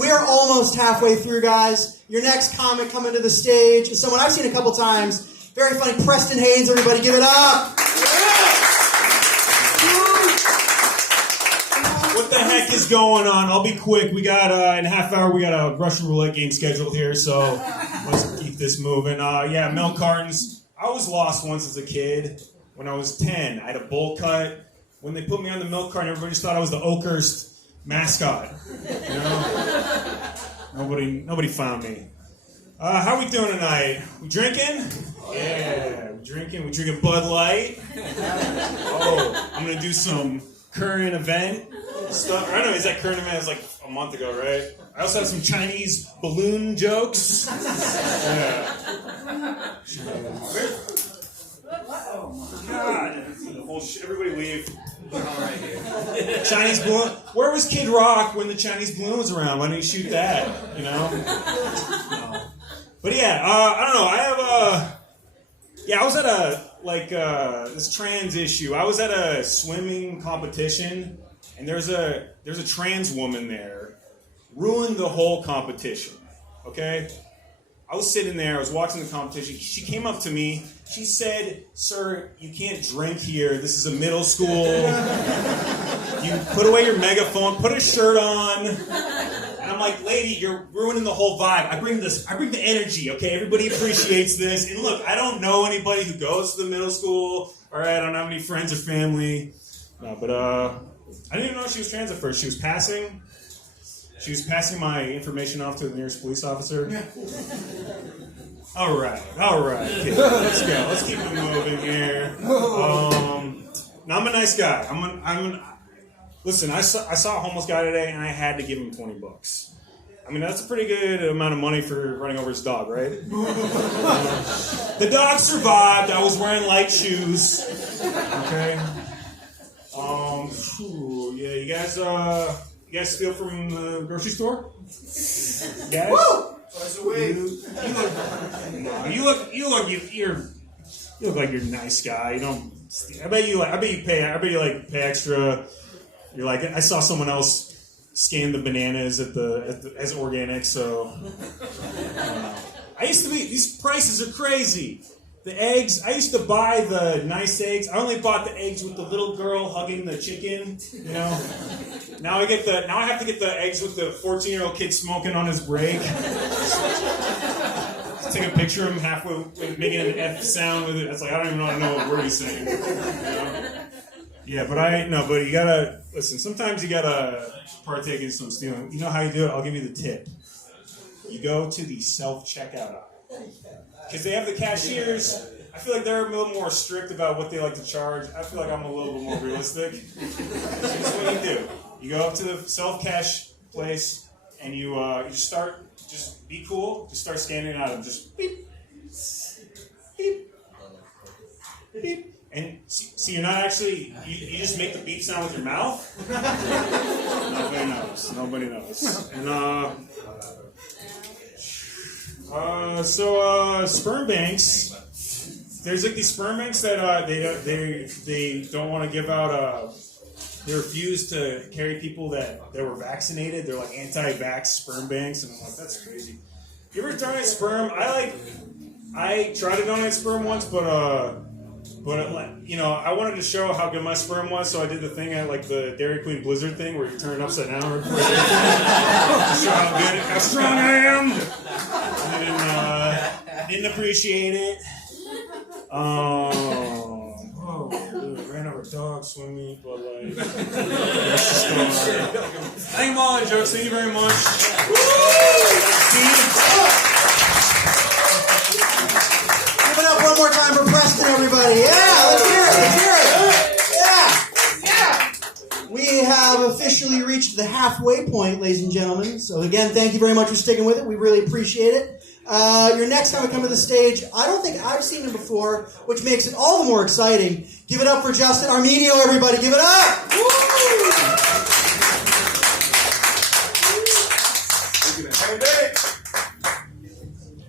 We are almost halfway through, guys. Your next comic coming to the stage is someone I've seen a couple times. Very funny, Preston Haynes. Everybody give it up. What the heck is going on? I'll be quick. We got, in a half hour, we got a Russian roulette game scheduled here, so let's keep this moving. Yeah, milk cartons. I was lost once as a kid. When I was 10, I had a bowl cut. When they put me on the milk carton, everybody just thought I was the Oakhurst mascot. You know? Nobody found me. How we doing tonight? We drinking? Yeah, we drinking. We drinking Bud Light. Oh, I'm gonna do some current event stuff. I don't know, is that current event? It was like a month ago, right? I also have some Chinese balloon jokes. Yeah. God. Everybody leave. Chinese balloon. Where was Kid Rock when the Chinese balloon was around? Why didn't he shoot that? You know? No. But yeah, I don't know. I have I was at this trans issue. I was at a swimming competition, and there's a trans woman there. Ruined the whole competition. Okay? I was sitting there, I was watching the competition. She came up to me. She said, "Sir, you can't drink here. This is a middle school. You put away your megaphone, put a shirt on." And I'm like, "Lady, you're ruining the whole vibe. I bring the energy, okay? Everybody appreciates this. And look, I don't know anybody who goes to the middle school. All right, I don't have any friends or family. No, but I didn't even know she was trans at first. She was passing my information off to the nearest police officer. All right, kid. Let's go. Let's keep it moving here. Now I'm a nice guy. Listen, I saw a homeless guy today, and I had to give him $20. I mean, that's a pretty good amount of money for running over his dog, right? The dog survived. I was wearing light shoes. Okay. Yeah, you guys steal from the grocery store? Yes. Woo! You look like you're a nice guy. You don't. I bet you pay extra. You're like, I saw someone else scan the bananas as organic, so. I used to be. These prices are crazy. The eggs, I used to buy the nice eggs. I only bought the eggs with the little girl hugging the chicken, you know. Now I have to get the eggs with the 14-year-old kid smoking on his break. Just take a picture of him halfway, making an F sound with it. It's like, I don't even know what word he's saying. You know? Yeah, but you gotta, listen, sometimes you gotta partake in some stealing. You know how you do it? I'll give you the tip. You go to the self-checkout aisle. Because they have the cashiers. I feel like they're a little more strict about what they like to charge. I feel like I'm a little bit more realistic. So this is what you do. You go up to the self-cash place, and you just be cool. Just start scanning out of just beep, beep, beep. And see, you're not actually, you just make the beep sound with your mouth. Nobody knows. And, sperm banks. There's like these sperm banks that they don't want to give out. They refuse to carry people that were vaccinated. They're like anti-vax sperm banks, and I'm like, that's crazy. You ever donate sperm? I tried to donate sperm once, but I wanted to show how good my sperm was, so I did the thing at like the Dairy Queen Blizzard thing where you turn it upside down to show how strong I am. Didn't appreciate it. Ran over a dog swimming, but like. I think I'm all in jokes. Thank you very much. Give it up one more time for Preston, everybody. Yeah, let's hear it. Yeah. We have officially reached the halfway point, ladies and gentlemen. So again, thank you very much for sticking with it. We really appreciate it. Your next time we come to the stage, I don't think I've seen him before, which makes it all the more exciting. Give it up for Justin Armenio, everybody. Give it up! Woo!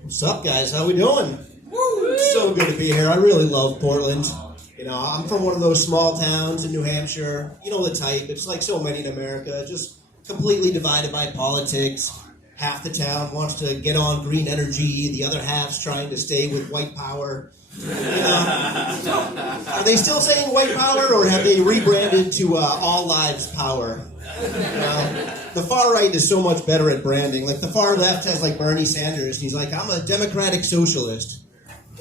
What's up, guys? How we doing? Woo! So good to be here. I really love Portland. You know, I'm from one of those small towns in New Hampshire. You know the type. It's like so many in America. Just completely divided by politics. Half the town wants to get on green energy. The other half's trying to stay with white power. You know, are they still saying white power, or have they rebranded to all lives power? You know, the far right is so much better at branding. Like the far left has like Bernie Sanders, and he's like, I'm a democratic socialist.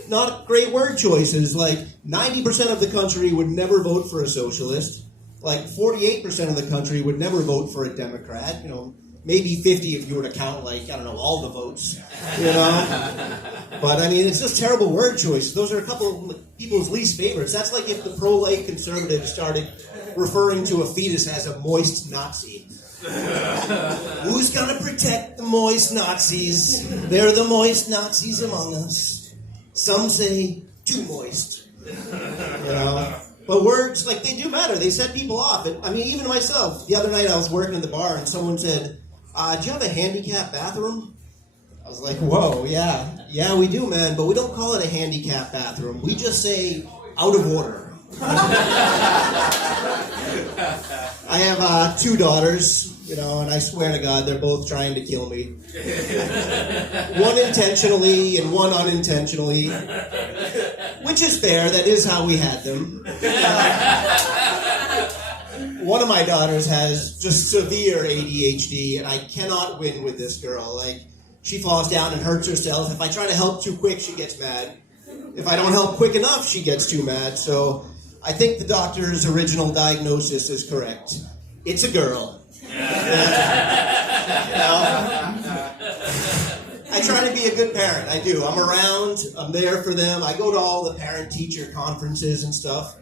Not great word choices. Like 90% of the country would never vote for a socialist. Like 48% of the country would never vote for a Democrat. You know, maybe 50 if you were to count, like, I don't know, all the votes, you know? But, I mean, it's just terrible word choice. Those are a couple of people's least favorites. That's like if the pro-life conservatives started referring to a fetus as a moist Nazi. Who's gonna protect the moist Nazis? They're the moist Nazis among us. Some say too moist. You know? But words, like, they do matter. They set people off. I mean, even myself. The other night I was working in the bar and someone said, do you have a handicapped bathroom? I was like, whoa, yeah. Yeah, we do, man, but we don't call it a handicapped bathroom. We just say out of order. I have 2 daughters, you know, and I swear to God, they're both trying to kill me. One intentionally and one unintentionally. Which is fair, that is how we had them. One of my daughters has just severe ADHD, and I cannot win with this girl. Like, she falls down and hurts herself. If I try to help too quick, she gets mad. If I don't help quick enough, she gets too mad. So I think the doctor's original diagnosis is correct. It's a girl. You know? I try to be a good parent. I do. I'm around. I'm there for them. I go to all the parent-teacher conferences and stuff.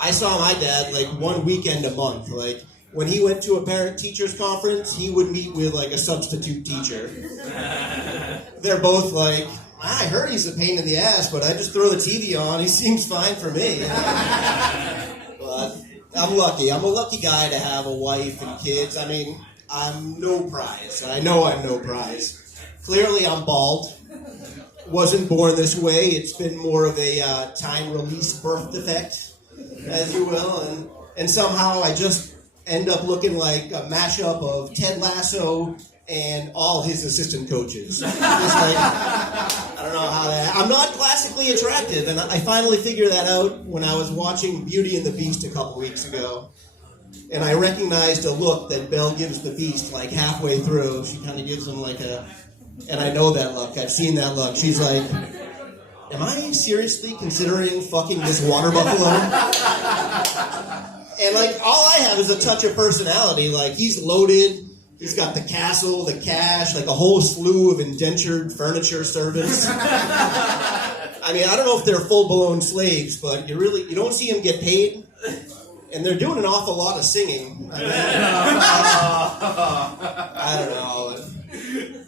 I saw my dad like one weekend a month. Like, when he went to a parent-teachers conference, he would meet with like a substitute teacher. They're both like, I heard he's a pain in the ass, but I just throw the TV on. He seems fine for me. But I'm lucky. I'm a lucky guy to have a wife and kids. I mean, I'm no prize. I know I'm no prize. Clearly, I'm bald. Wasn't born this way. It's been more of a time-release birth defect, as you will. And somehow I just end up looking like a mashup of Ted Lasso and all his assistant coaches. Just like, I don't know how that... I'm not classically attractive, and I finally figured that out when I was watching Beauty and the Beast a couple weeks ago. And I recognized a look that Belle gives the Beast like halfway through. She kind of gives him like a... And I know that look. I've seen that look. She's like, am I seriously considering fucking this water buffalo? And like, all I have is a touch of personality. Like, he's loaded. He's got the castle, the cash, like a whole slew of indentured furniture servants. I mean, I don't know if they're full-blown slaves, but you don't see them get paid. And they're doing an awful lot of singing. I don't know.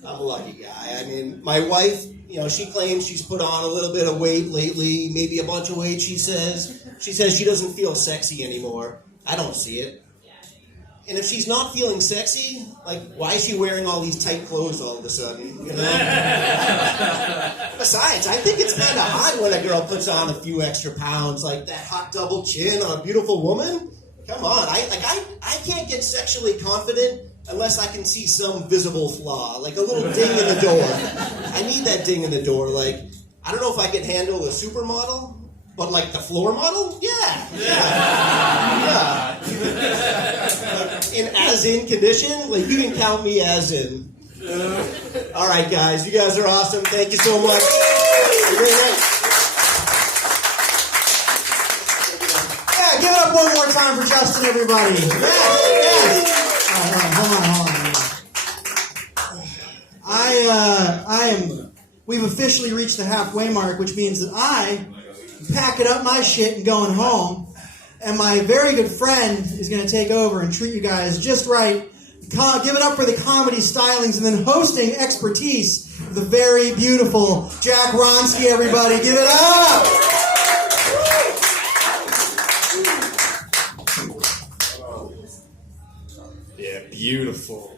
I'm a lucky guy. I mean, my wife, you know, she claims she's put on a little bit of weight lately, maybe a bunch of weight, she says. She says she doesn't feel sexy anymore. I don't see it. And if she's not feeling sexy, like, why is she wearing all these tight clothes all of a sudden, you know? Besides, I think it's kind of hot when a girl puts on a few extra pounds, like that hot double chin on a beautiful woman. Come on, I can't get sexually confident unless I can see some visible flaw, like a little ding in the door. I need that ding in the door. Like, I don't know if I can handle a supermodel, but like the floor model, yeah. As in condition, like, you can count me as in. All right, guys, you guys are awesome. Thank you so much. Have a great night. Yeah, give it up one more time for Justin, everybody. Yes. Hold on. We've officially reached the halfway mark, which means that I'm packing up my shit and going home. And my very good friend is going to take over and treat you guys just right. Give it up for the comedy stylings and then hosting expertise, the very beautiful Jack Ronski, everybody. Give it up! Yeah, beautiful.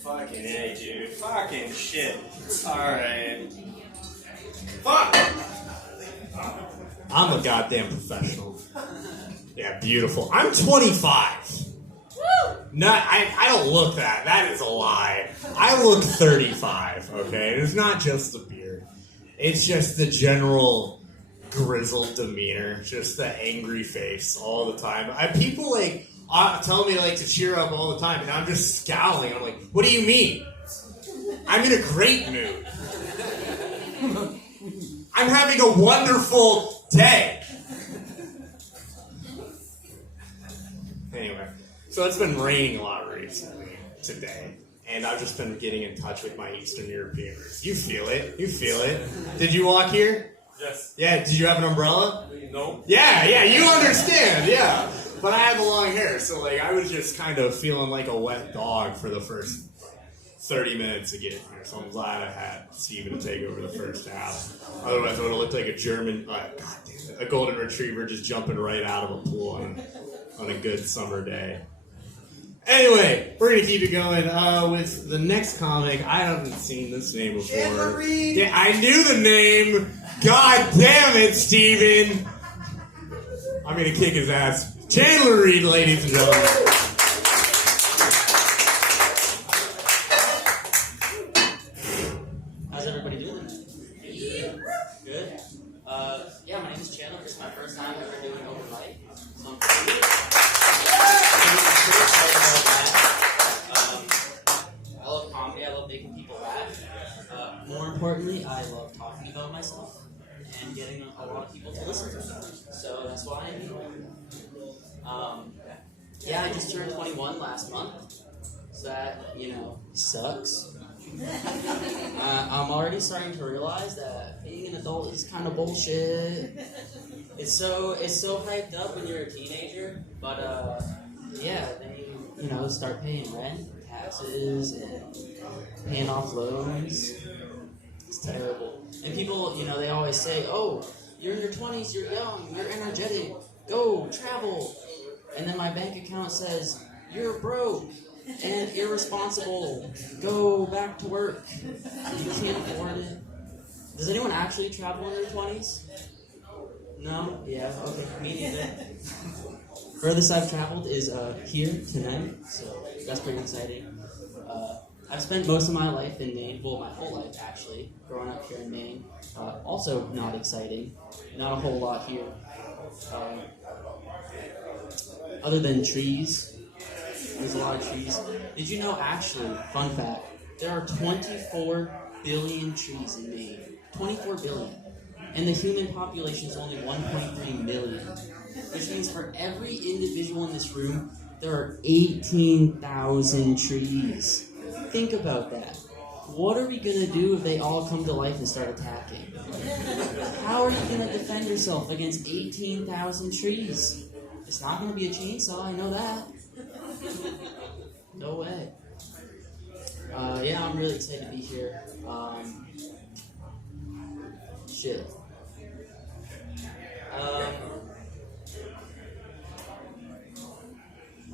Fucking A, dude. Fucking shit. Alright. Fuck! I'm a goddamn professional. Yeah, beautiful. I'm 25. No, I don't look that. That is a lie. I look 35, okay? It's not just the beard. It's just the general grizzled demeanor. Just the angry face all the time. People, like, tell me, like, to cheer up all the time, and I'm just scowling. I'm like, what do you mean? I'm in a great mood. I'm having a wonderful day. Anyway, so it's been raining a lot recently today, and I've just been getting in touch with my Eastern European roots. You feel it. You feel it. Did you walk here? Yes. Yeah, did you have an umbrella? No. Yeah, you understand, yeah. But I had the long hair, so like I was just kind of feeling like a wet dog for the first 30 minutes of getting here. So I'm glad I had Steven to take over the first half. Otherwise, I would have looked like a German, a golden retriever just jumping right out of a pool on a good summer day. Anyway, we're gonna keep it going with the next comic. I haven't seen this name before. Yeah, I knew the name. God damn it, Steven! I'm gonna kick his ass. Chandler Reed, ladies and gentlemen. How's everybody doing? Good? Yeah, my name is Chandler. This is my first time ever doing open mic. So I'm pretty excited about that. I love comedy. I love making people laugh. More importantly, I love talking about myself and getting a lot of people to listen to me. So that's why I'm here. Yeah, I just turned 21 last month. So that, sucks. I'm already starting to realize that being an adult is kind of bullshit. It's so hyped up when you're a teenager, but yeah, then you start paying rent, taxes, and paying off loans. It's terrible. And people, they always say, "Oh, you're in your 20s, you're young, you're energetic, go travel." And then my bank account says, "You're broke and irresponsible. Go back to work. You can't afford it." Does anyone actually travel in their 20s? No? Yeah, okay. Me neither. Furthest I've traveled is here tonight, so that's pretty exciting. I've spent most of my life in Maine, well, my whole life actually, growing up here in Maine. Also not exciting. Not a whole lot here. Other than trees. There's a lot of trees. Did you know, actually, fun fact, there are 24 billion trees in Maine. 24 billion. And the human population is only 1.3 million. Which means for every individual in this room, there are 18,000 trees. Think about that. What are we going to do if they all come to life and start attacking? How are you going to defend yourself against 18,000 trees? It's not going to be a chainsaw, I know that. No way. Yeah, I'm really excited to be here. Shit.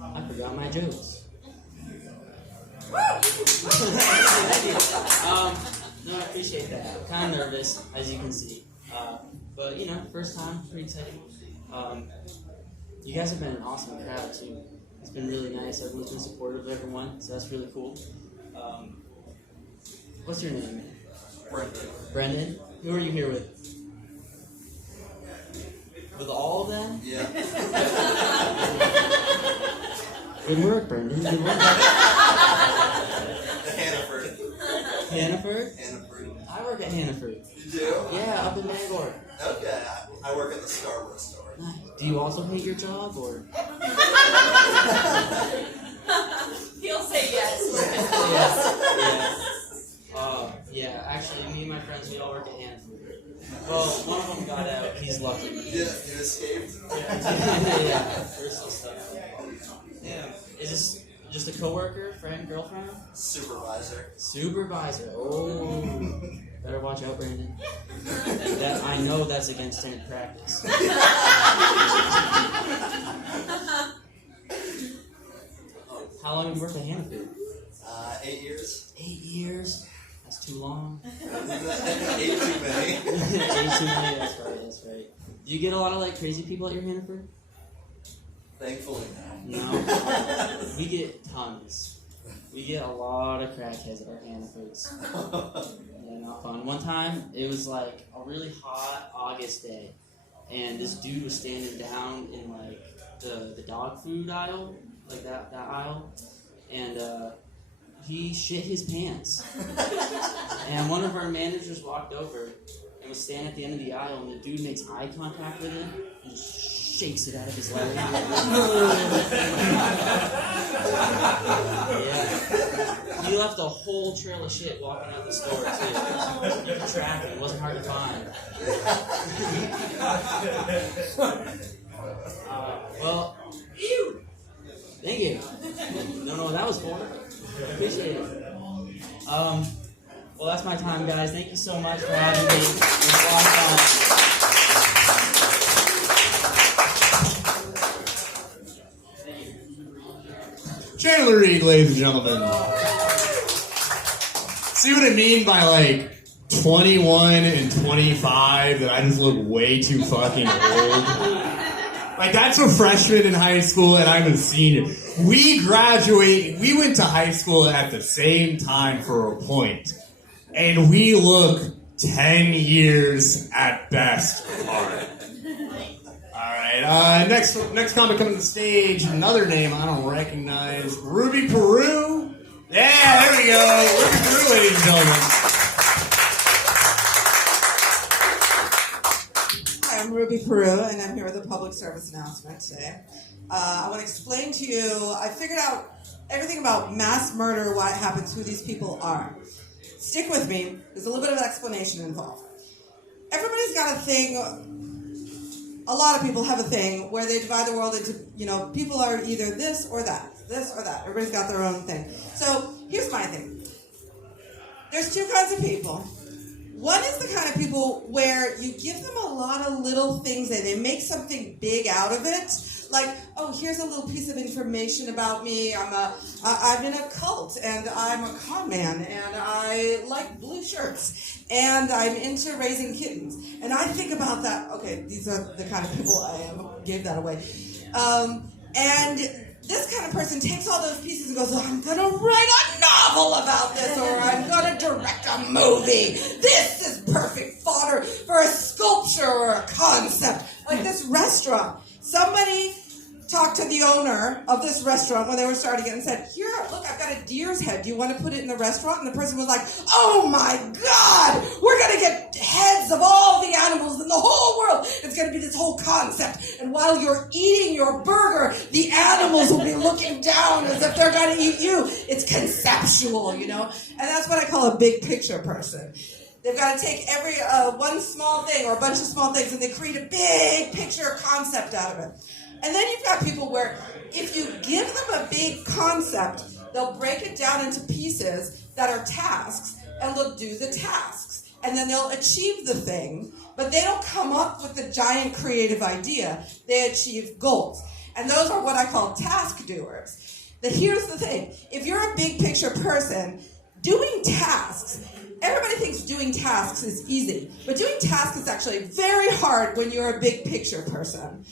I forgot my jokes. Thank you. No, I appreciate that. I'm kind of nervous, as you can see. But, first time, pretty exciting. You guys have been an awesome crowd, too. It's been really nice. Everyone's been supportive of everyone, so that's really cool. What's your name? Brendan. Brendan? Who are you here with? With all of them? Yeah. Good work, Brendan. Good work. Hannaford. Hannaford? Hannaford. I work at Hannaford. You do? Yeah, up in Bangor. Okay. I work at the Star Wars store. Nice. Do you also hate your job, or? He'll say yes. Yeah. Actually, me and my friends, we all work at Hannaford. Well, one of them got out. He's lucky. Yeah, you escaped? Yeah. Personal stuff. Yeah. Is this just a coworker, friend, girlfriend? Supervisor. Supervisor. Oh. Better watch out, Brandon. I know that's against standard practice. How long have you worked at Hannaford? 8 years. 8 years? That's too long. 8 too many. 8 too many, that's right. Do you get a lot of crazy people at your Hannaford? Thankfully, no. No? We get tons. We get a lot of crackheads at our Hannafords. Yeah, not fun. One time, it was a really hot August day, and this dude was standing down in the dog food aisle, that aisle, and he shit his pants. And one of our managers walked over and was standing at the end of the aisle, and the dude makes eye contact with him and just shakes it out of his leg. Yeah. He left a whole trail of shit walking out the store, too. You could track it. It wasn't hard to find. Well, Thank you. Don't know what that was for. Appreciate it. Well, that's my time, guys. Thank you so much for having me. It was a lot of fun. Chandler Reed, ladies and gentlemen. See what I mean by like 21 and 25 that I just look way too fucking old? Like, that's a freshman in high school and I'm a senior. We went to high school at the same time for a point. And we look 10 years at best apart. Alright, next comic coming to the stage, another name I don't recognize. Ruby Peru? Yeah, there we go. Ruby Peru, ladies and gentlemen. Hi, I'm Ruby Peru, and I'm here with a public service announcement today. I want to explain to you, I figured out everything about mass murder, why it happens, who these people are. Stick with me, there's a little bit of explanation involved. Everybody's got a thing, a lot of people have a thing where they divide the world into, people are either this or that. Everybody's got their own thing. So here's my thing. There's two kinds of people. One is the kind of people where you give them a lot of little things and they make something big out of it. Like, oh, here's a little piece of information about me. I'm in a cult, and I'm a con man, and I like blue shirts, and I'm into raising kittens. And I think about that. Okay, these are the kind of people I am. Gave that away. And this kind of person takes all those pieces and goes, oh, I'm going to write a novel about this, or I'm going to direct a movie. This is perfect fodder for a sculpture or a concept. Like this restaurant. Somebody talked to the owner of this restaurant when they were starting it and said, here, look, I've got a deer's head. Do you want to put it in the restaurant? And the person was like, oh my God, we're going to get heads of all the animals in the whole world. It's going to be this whole concept. And while you're eating your burger, the animals will be looking down as if they're going to eat you. It's conceptual, And that's what I call a big picture person. They've got to take every one small thing or a bunch of small things and they create a big picture concept out of it. And then you've got people where if you give them a big concept, they'll break it down into pieces that are tasks and they'll do the tasks. And then they'll achieve the thing, but they don't come up with a giant creative idea. They achieve goals. And those are what I call task doers. But here's the thing. If you're a big picture person, doing tasks, everybody thinks doing tasks is easy, but doing tasks is actually very hard when you're a big picture person.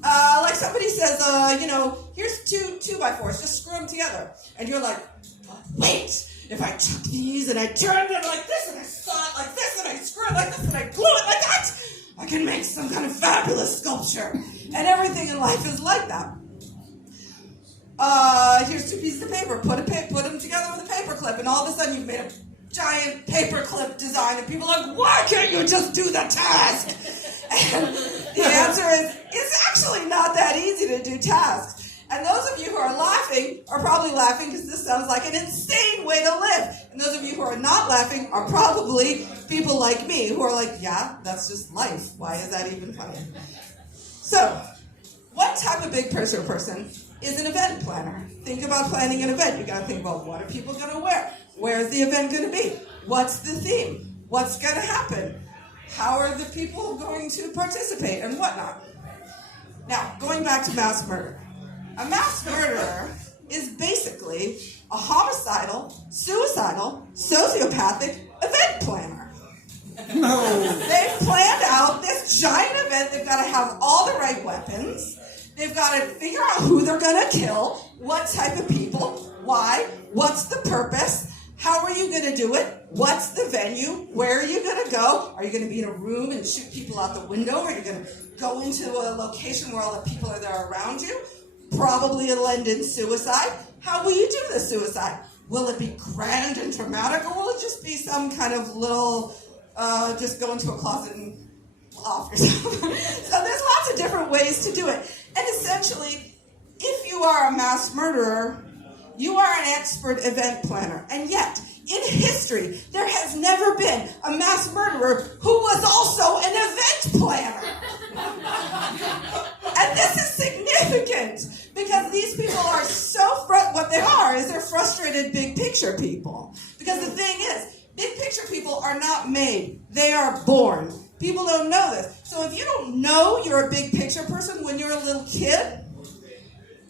Like somebody says, here's two 2x4s, just screw them together. And you're like, wait, if I took these and I turned it like this and I saw it like this and I screwed it like this and I glue it like that, I can make some kind of fabulous sculpture. And everything in life is like that. Here's two pieces of paper, put them together with a paper clip, and all of a sudden you've made a giant paperclip design, and people are like, why can't you just do the task? And the answer is, it's actually not that easy to do tasks. And those of you who are laughing are probably laughing because this sounds like an insane way to live. And those of you who are not laughing are probably people like me who are like, yeah, that's just life. Why is that even funny? So, what type of big picture person is an event planner? Think about planning an event. You got to think about what are people going to wear? Where's the event going to be? What's the theme? What's going to happen? How are the people going to participate and whatnot? Now, going back to mass murder. A mass murderer is basically a homicidal, suicidal, sociopathic event planner. They've planned out this giant event. They've got to have all the right weapons. They've got to figure out who they're going to kill, what type of people, why, what's the purpose, how are you going to do it, what's the venue, where are you going to go, are you going to be in a room and shoot people out the window, are you going to go into a location where all the people are there around you, probably it'll end in suicide. How will you do the suicide? Will it be grand and dramatic, or will it just be some kind of little, just go into a closet and off yourself? So there's lots of different ways to do it. And essentially, if you are a mass murderer, you are an expert event planner. And yet, in history, there has never been a mass murderer who was also an event planner. And this is significant because these people are frustrated big picture people. Because the thing is, big picture people are not made. They are born. People don't know this. So if you don't know you're a big picture person when you're a little kid,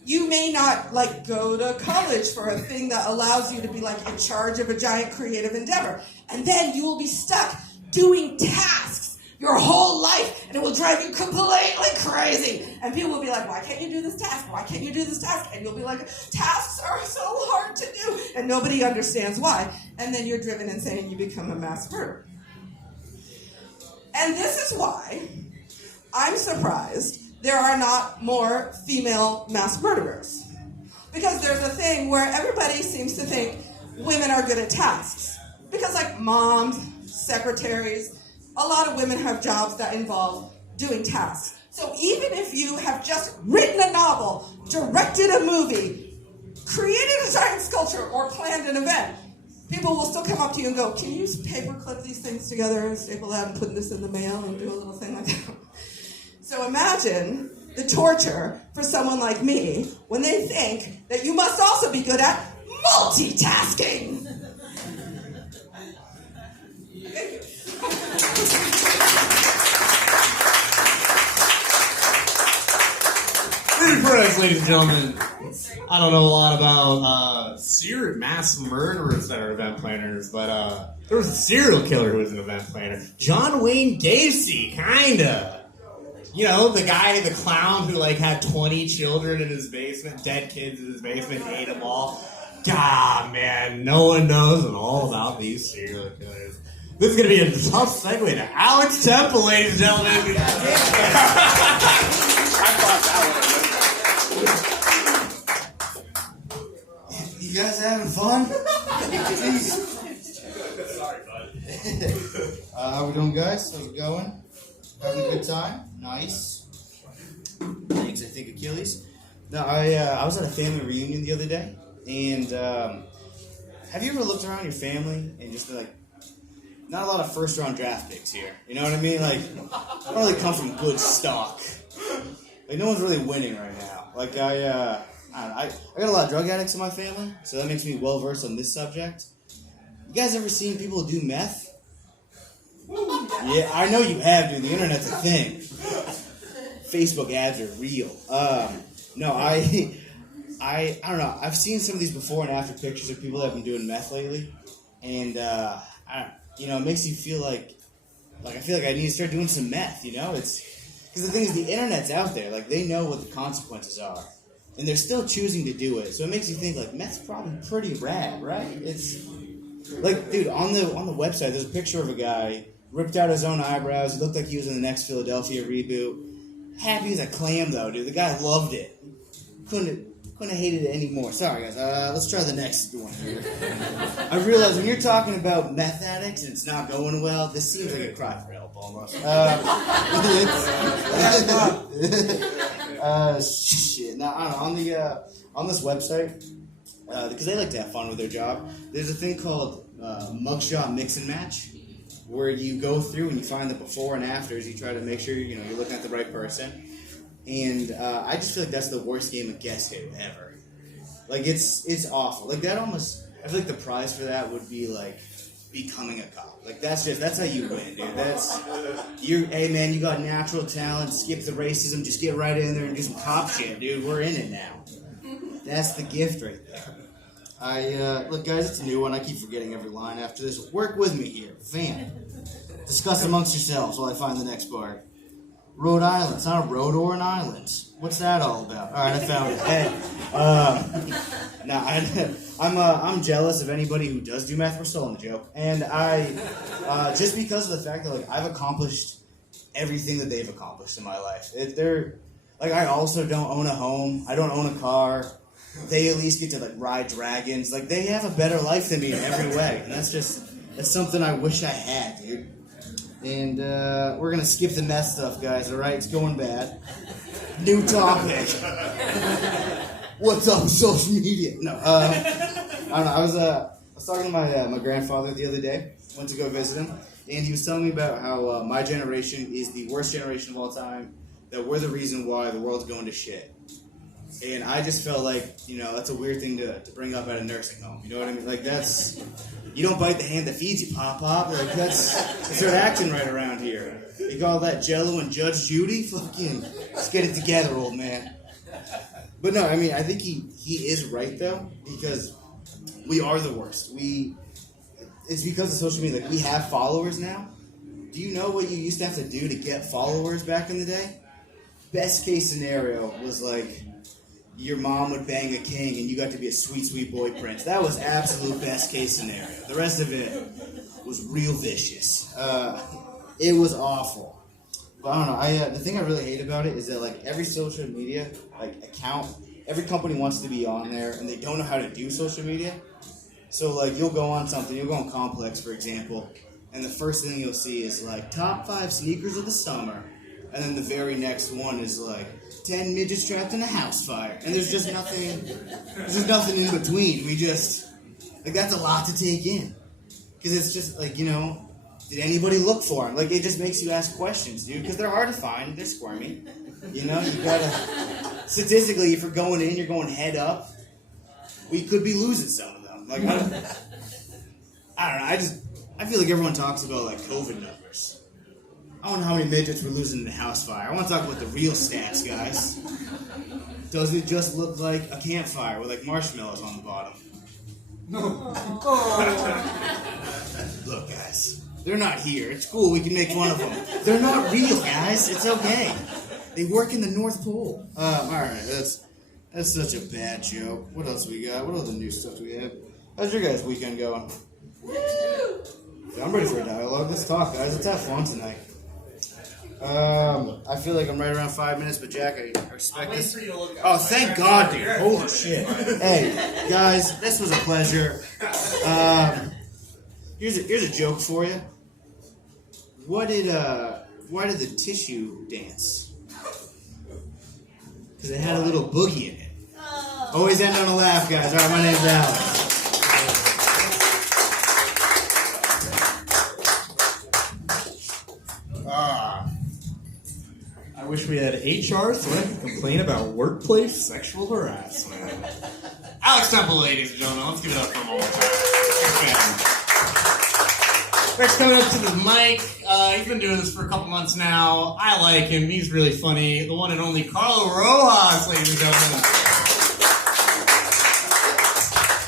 you may not like go to college for a thing that allows you to be like in charge of a giant creative endeavor. And then you will be stuck doing tasks your whole life, and it will drive you completely crazy. And people will be like, why can't you do this task? Why can't you do this task? And you'll be like, tasks are so hard to do. And nobody understands why. And then you're driven insane and you become a mass murderer. And this is why I'm surprised there are not more female mass murderers. Because there's a thing where everybody seems to think women are good at tasks. Because like moms, secretaries, a lot of women have jobs that involve doing tasks. So even if you have just written a novel, directed a movie, created a giant sculpture, or planned an event, people will still come up to you and go, can you paperclip these things together and staple that and put this in the mail and do a little thing like that? So imagine the torture for someone like me when they think that you must also be good at multitasking. Perez, ladies and gentlemen. I don't know a lot about serial mass murderers that are event planners, but there was a serial killer who was an event planner. John Wayne Gacy, kinda. You know, the guy, the clown who like had 20 children in his basement, dead kids in his basement, ate them all. God, man, no one knows all about these serial killers. This is going to be a tough segue to Alex Temple, ladies and gentlemen. You guys having fun? Sorry, bud. How we doing, guys? How's it going? Having a good time? Nice. Thanks, I think, Achilles. No, I was at a family reunion the other day, and have you ever looked around your family and just like, not a lot of first-round draft picks here. You know what I mean? Like, I don't really come from good stock. Like, no one's really winning right now. Like, I got a lot of drug addicts in my family, so that makes me well-versed on this subject. You guys ever seen people do meth? Yeah, I know you have, dude. The internet's a thing. Facebook ads are real. No, I don't know. I've seen some of these before and after pictures of people that have been doing meth lately, and it makes you feel like I feel like I need to start doing some meth. You know, it's because the thing is, the internet's out there. Like, they know what the consequences are, and they're still choosing to do it. So it makes you think like meth's probably pretty rad, right? It's like, dude, on the website, there's a picture of a guy ripped out his own eyebrows. He looked like he was in the next Philadelphia reboot. Happy as a clam, though, dude. The guy loved it. Couldn't have hated it anymore. Sorry, guys. Let's try the next one here. I realize when you're talking about meth addicts and it's not going well, this seems like a cry for help almost. Shit. Now, I don't know, on this website, because they like to have fun with their job, there's a thing called mugshot mix and match, where you go through and you find the before and afters. You try to make sure you're looking at the right person. And I just feel like that's the worst game of Guess Who ever. Like, it's awful. Like, that almost, I feel like the prize for that would be, like, becoming a cop. Like, that's how you win, dude. Hey, man, you got natural talent, skip the racism, just get right in there and do some cop shit, dude. We're in it now. That's the gift right there. Look, guys, it's a new one. I keep forgetting every line after this. Work with me here. Van. Discuss amongst yourselves while I find the next part. Rhode Island. It's not a road or an island. What's that all about? All right, I found it. Hey, I'm jealous of anybody who does do math. We're still on the joke, and just because of the fact that like I've accomplished everything that they've accomplished in my life. I also don't own a home. I don't own a car. They at least get to like ride dragons. Like, they have a better life than me in every way, and that's something I wish I had, dude. And we're going to skip the mess stuff, guys, all right? It's going bad. New topic. What's up with social media? No, I don't know. I was talking to my grandfather the other day. Went to go visit him, and he was telling me about how my generation is the worst generation of all time, that we're the reason why the world's going to shit. And I just felt like, that's a weird thing to bring up at a nursing home. You know what I mean? Like, you don't bite the hand that feeds you, Pop. Like, that's their acting right around here. You call that Jello and Judge Judy? Fucking, let's get it together, old man. But no, I mean, I think he is right, though, because we are the worst. It's because of social media. Like, we have followers now. Do you know what you used to have to do to get followers back in the day? Best case scenario was like your mom would bang a king and you got to be a sweet, sweet boy prince. That was absolute best case scenario. The rest of it was real vicious. It was awful. But I don't know. The thing I really hate about it is that like every social media account, every company wants to be on there and they don't know how to do social media. So like you'll go on something, you'll go on Complex, for example, and the first thing you'll see is like top 5 sneakers of the summer. And then the very next one is like 10 midgets trapped in a house fire. And there's just nothing in between. That's a lot to take in. Because it's just like, did anybody look for them? Like, it just makes you ask questions, dude. Because they're hard to find. They're squirmy. You gotta, statistically, if you're going in, you're going head up. We could be losing some of them. Like, I don't know. I feel like everyone talks about, like, COVID numbers. I don't know how many midgets we're losing in the house fire. I want to talk about the real stats, guys. Does it just look like a campfire with, like, marshmallows on the bottom? No. Look, guys. They're not here. It's cool. We can make fun of them. They're not real, guys. It's okay. They work in the North Pole. All right. That's such a bad joke. What else we got? What other new stuff do we have? How's your guys' weekend going? Woo! I'm ready for a dialogue. Let's talk, guys. Let's have fun tonight. I feel like I'm right around 5 minutes, but Jack, I respect this. Oh, thank God, dude. Holy shit. Hey, guys, this was a pleasure. Here's a joke for you. Why did the tissue dance? Because it had a little boogie in it. Always end on a laugh, guys. All right, my name's Alex. I wish we had HR so I could complain about workplace sexual harassment. Alex Temple, ladies and gentlemen. Let's give it up for a moment. Rick's coming up to the mic. He's been doing this for a couple months now. I like him. He's really funny. The one and only Carlo Rojas, ladies and gentlemen.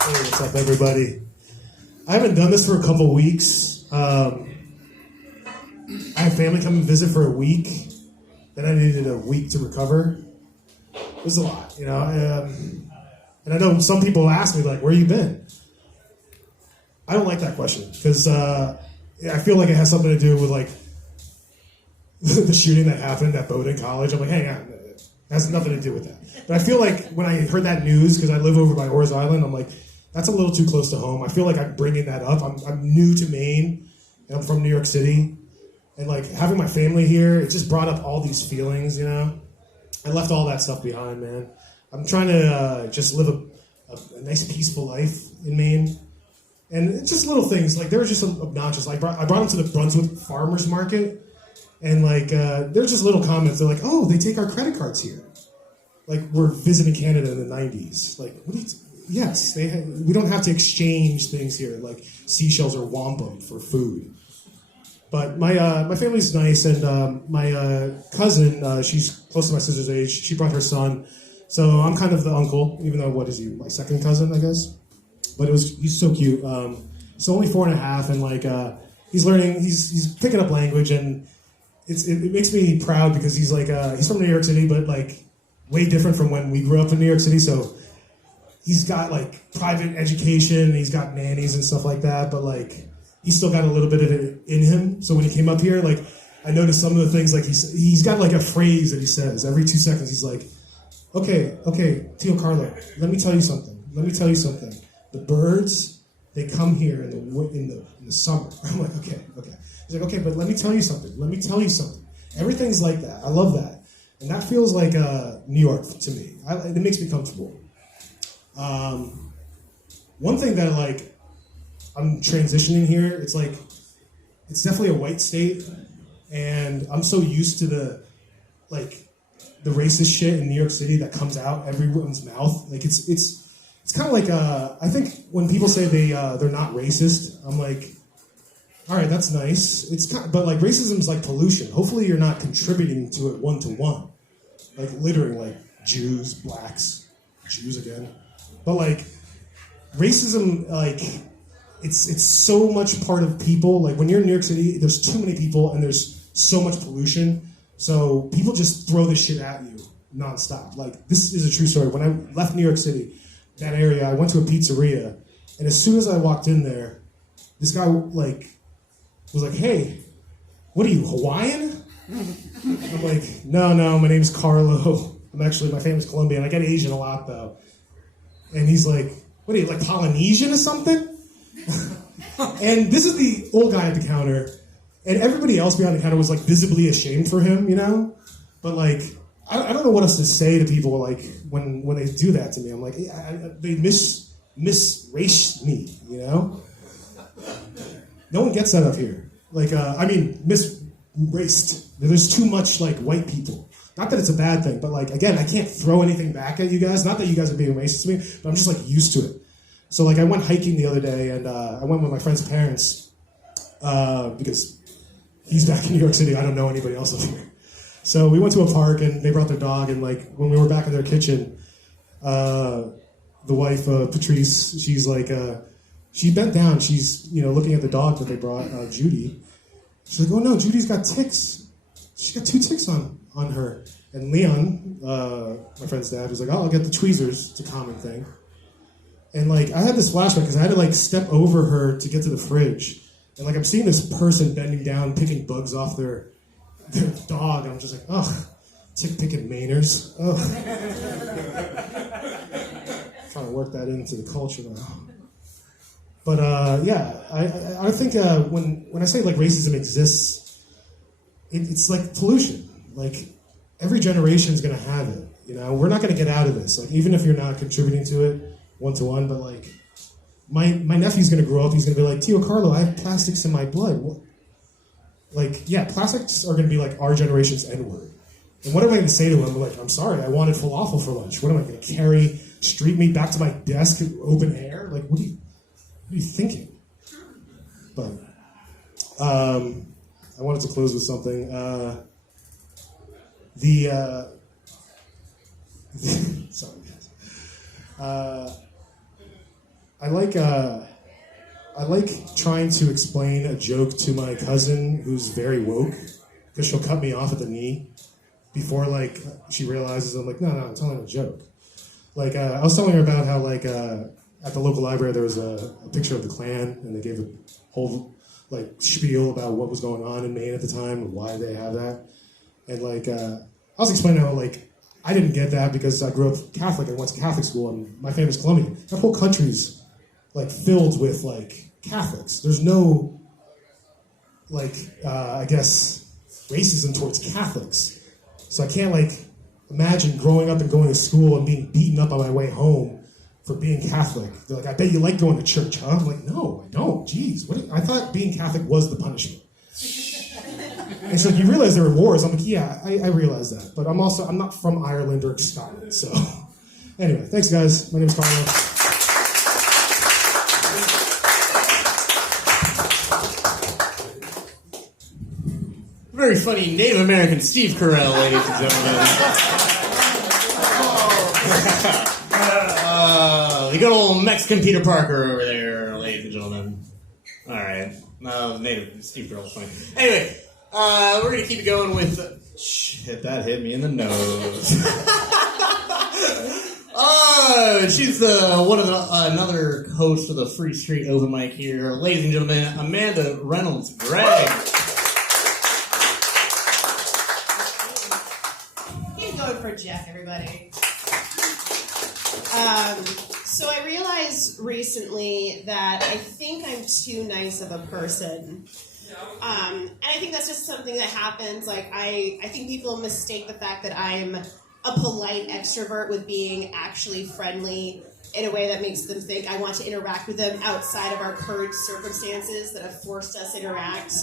Hey, what's up, everybody? I haven't done this for a couple weeks. I had family come and visit for a week. Then I needed a week to recover. It was a lot, and I know some people ask me, like, where you been? I don't like that question, because I feel like it has something to do with, like, the shooting that happened at Bowdoin College. I'm like, hang on, it has nothing to do with that. But I feel like when I heard that news, because I live over by Orr's Island, I'm like, that's a little too close to home. I feel like I'm bringing that up. I'm new to Maine, and I'm from New York City. And, like, having my family here, it just brought up all these feelings, I left all that stuff behind, man. I'm trying to just live a nice, peaceful life in Maine. And it's just little things. Like, there was just some obnoxious. I brought them to the Brunswick Farmers Market. And, like, there's just little comments. They're like, oh, they take our credit cards here. Like, we're visiting Canada in the 90s. Like, what do you... Yes, we don't have to exchange things here, like seashells or wampum for food. But my family's nice, and my cousin, she's close to my sister's age. She brought her son, so I'm kind of the uncle, even though, what is he, my second cousin, I guess? But he's so cute. He's only 4.5, and like he's learning, he's picking up language, and it makes me proud because he's like he's from New York City, but like way different from when we grew up in New York City. So he's got like private education, he's got nannies and stuff like that, but like he's still got a little bit of it in him. So when he came up here, like I noticed some of the things, like he's got like a phrase that he says every 2 seconds. He's like, okay, Tio Carlo, let me tell you something. The birds, they come here in the summer. I'm like, okay. He's like, okay, but let me tell you something. Everything's like that. I love that. And that feels like New York to me. It makes me comfortable. One thing that like I'm transitioning here, it's like, it's definitely a white state, and I'm so used to the, like, the racist shit in New York City that comes out everyone's mouth. Like it's kind of like I think when people say they're not racist, I'm like, all right, that's nice. But like racism is like pollution. Hopefully you're not contributing to it 1-to-1, like littering like Jews, blacks, Jews again. But like racism, like it's so much part of people. Like when you're in New York City, there's too many people and there's so much pollution. So people just throw this shit at you nonstop. Like this is a true story. When I left New York City, that area, I went to a pizzeria, and as soon as I walked in there, this guy like was like, "Hey, what are you, Hawaiian?" I'm like, No, my name's Carlo. My family's Colombian. I get Asian a lot though. And he's like, "What are you, like Polynesian or something?" And this is the old guy at the counter, and everybody else behind the counter was like visibly ashamed for him, you know? But like, I don't know what else to say to people like when they do that to me. I'm like, they misraced me, you know? No one gets that up here. Like, misraced. There's too much like white people. Not that it's a bad thing, but like again, I can't throw anything back at you guys. Not that you guys are being racist to me, but I'm just like used to it. So like I went hiking the other day, and I went with my friend's parents because he's back in New York City. I don't know anybody else up here. So we went to a park, and they brought their dog, and like when we were back in their kitchen, the wife Patrice, she's like she bent down. She's looking at the dog that they brought, Judy. She's like, "Oh no, Judy's got ticks. She's got 2 ticks on her." And Leon, my friend's dad, was like, "Oh, I'll get the tweezers." It's a common thing. And like I had this flashback because I had to like step over her to get to the fridge, and like I'm seeing this person bending down, picking bugs off their dog. I'm just like, oh, tick picking Mainers. Oh, trying to work that into the culture now. But yeah, I think when I say like racism exists, it's like pollution. Like every generation is gonna have it. We're not gonna get out of this. Like even if you're not contributing to it 1-to-1, but like my nephew's gonna grow up. He's gonna be like, "Tio Carlo, I have plastics in my blood." What? Like, yeah, plastics are gonna be like our generation's N-word. And what am I gonna say to him? Like, "I'm sorry, I wanted falafel for lunch." What am I gonna carry street meat back to my desk in open air? Like, what are you thinking? But I wanted to close with something. Sorry guys. I like trying to explain a joke to my cousin who's very woke, because she'll cut me off at the knee before like she realizes I'm like, no, I'm telling a joke. Like I was telling her about how like at the local library there was a picture of the Klan, and they gave a whole like spiel about what was going on in Maine at the time and why they have that. And like I was explaining how like I didn't get that because I grew up Catholic. I went to Catholic school, and my family's Colombian. That whole country's like filled with like Catholics. There's no like I guess racism towards Catholics. So I can't like imagine growing up and going to school and being beaten up on my way home for being Catholic. They're like, "I bet you like going to church, huh?" I'm like, "No, I don't. Jeez, I thought being Catholic was the punishment." And so you realize there were wars. I'm like, yeah, I realize that. But I'm not from Ireland or Scotland. So anyway, thanks guys. My name's Carlo. Very funny Native American Steve Carell, ladies and gentlemen. The good old Mexican Peter Parker over there, ladies and gentlemen. All right. No, Native Steve Carell's funny. Anyway. We're going to keep it going with... Shit, that hit me in the nose. She's another host of the Free Street Open Mic here. Ladies and gentlemen, Amanda Reynolds Gregg. Keep going for Jeff, everybody. So I realized recently that I think I'm too nice of a person. And I think that's just something that happens. Like, I think people mistake the fact that I'm a polite extrovert with being actually friendly in a way that makes them think I want to interact with them outside of our current circumstances that have forced us to interact.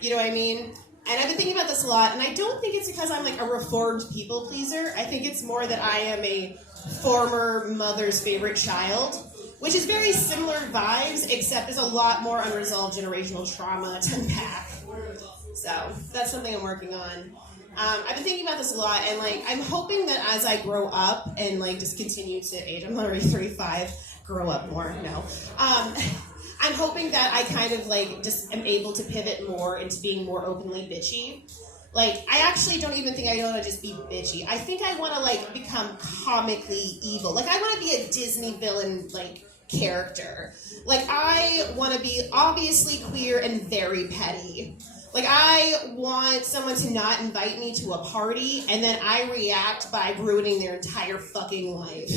You know what I mean? And I've been thinking about this a lot, and I don't think it's because I'm like a reformed people pleaser. I think it's more that I am a former mother's favorite child, which is very similar vibes, except there's a lot more unresolved generational trauma to unpack. So that's something I'm working on. I've been thinking about this a lot, and like I'm hoping that as I grow up and like just continue to age, I'm already 35. Grow up more, no. I'm hoping that I kind of like just am able to pivot more into being more openly bitchy. Like, I actually don't even think I want to just be bitchy. I think I want to like become comically evil. Like, I want to be a Disney villain like character. Like, I want to be obviously queer and very petty. Like, I want someone to not invite me to a party, and then I react by ruining their entire fucking life.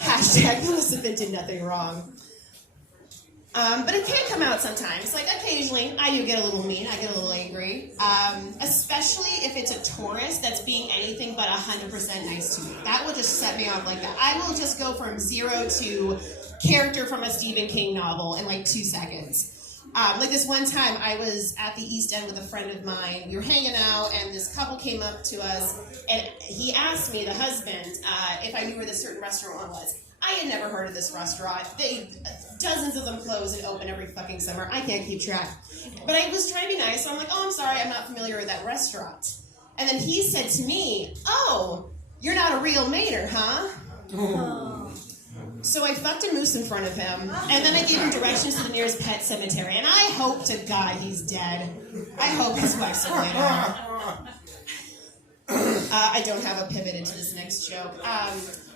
Hashtag Elizabeth did nothing wrong. But it can come out sometimes. Like, occasionally, I do get a little mean. I get a little angry. Especially if it's a tourist that's being anything but 100% nice to me. That will just set me off like that. I will just go from 0 to character from a Stephen King novel in like 2 seconds. Like this one time, I was at the East End with a friend of mine. We were hanging out, and this couple came up to us, and he asked me, the husband, if I knew where this certain restaurant was. I had never heard of this restaurant. Dozens of them close and open every fucking summer. I can't keep track. But I was trying to be nice, so I'm like, oh, I'm sorry, I'm not familiar with that restaurant. And then he said to me, oh, you're not a real Mainer, huh? Oh. So I fucked a moose in front of him, and then I gave him directions to the nearest pet cemetery, and I hope to God he's dead. I hope his wife's a widow. I don't have a pivot into this next joke.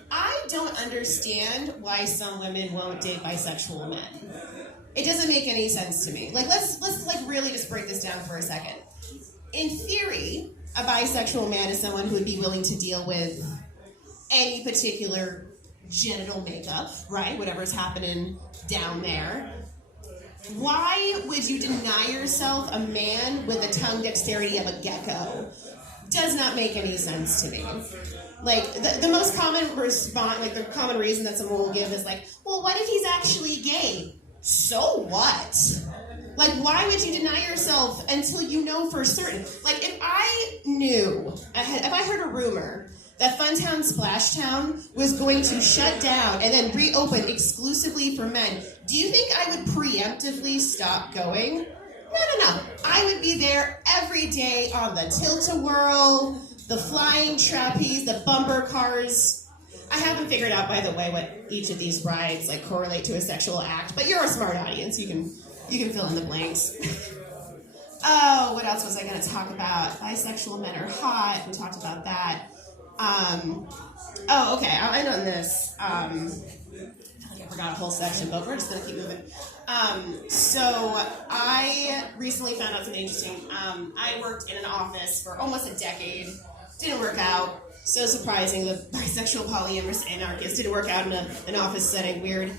I don't understand why some women won't date bisexual men. It doesn't make any sense to me. Like, let's like really just break this down for a second. In theory, a bisexual man is someone who would be willing to deal with any particular genital makeup, right? Whatever's happening down there. Why would you deny yourself a man with the tongue dexterity of a gecko? Does not make any sense to me. Like, the most common response, like the common reason that someone will give is like, well, what if he's actually gay? So what? Like, why would you deny yourself until you know for certain? Like, if I knew, if I heard a rumor that Funtown Splashtown was going to shut down and then reopen exclusively for men, do you think I would preemptively stop going? No. I would be there every day on the tilt-a-whirl, the flying trapeze, the bumper cars. I haven't figured out, by the way, what each of these rides like correlate to a sexual act, but you're a smart audience. You can fill in the blanks. Oh, what else was I going to talk about? Bisexual men are hot. We talked about that. Oh, okay. I'll end on this. I feel like I forgot a whole section, but we're just going to keep moving. So I recently found out something interesting. I worked in an office for almost a decade. Didn't work out. So surprising. The bisexual polyamorous anarchist didn't work out in an office setting. Weird.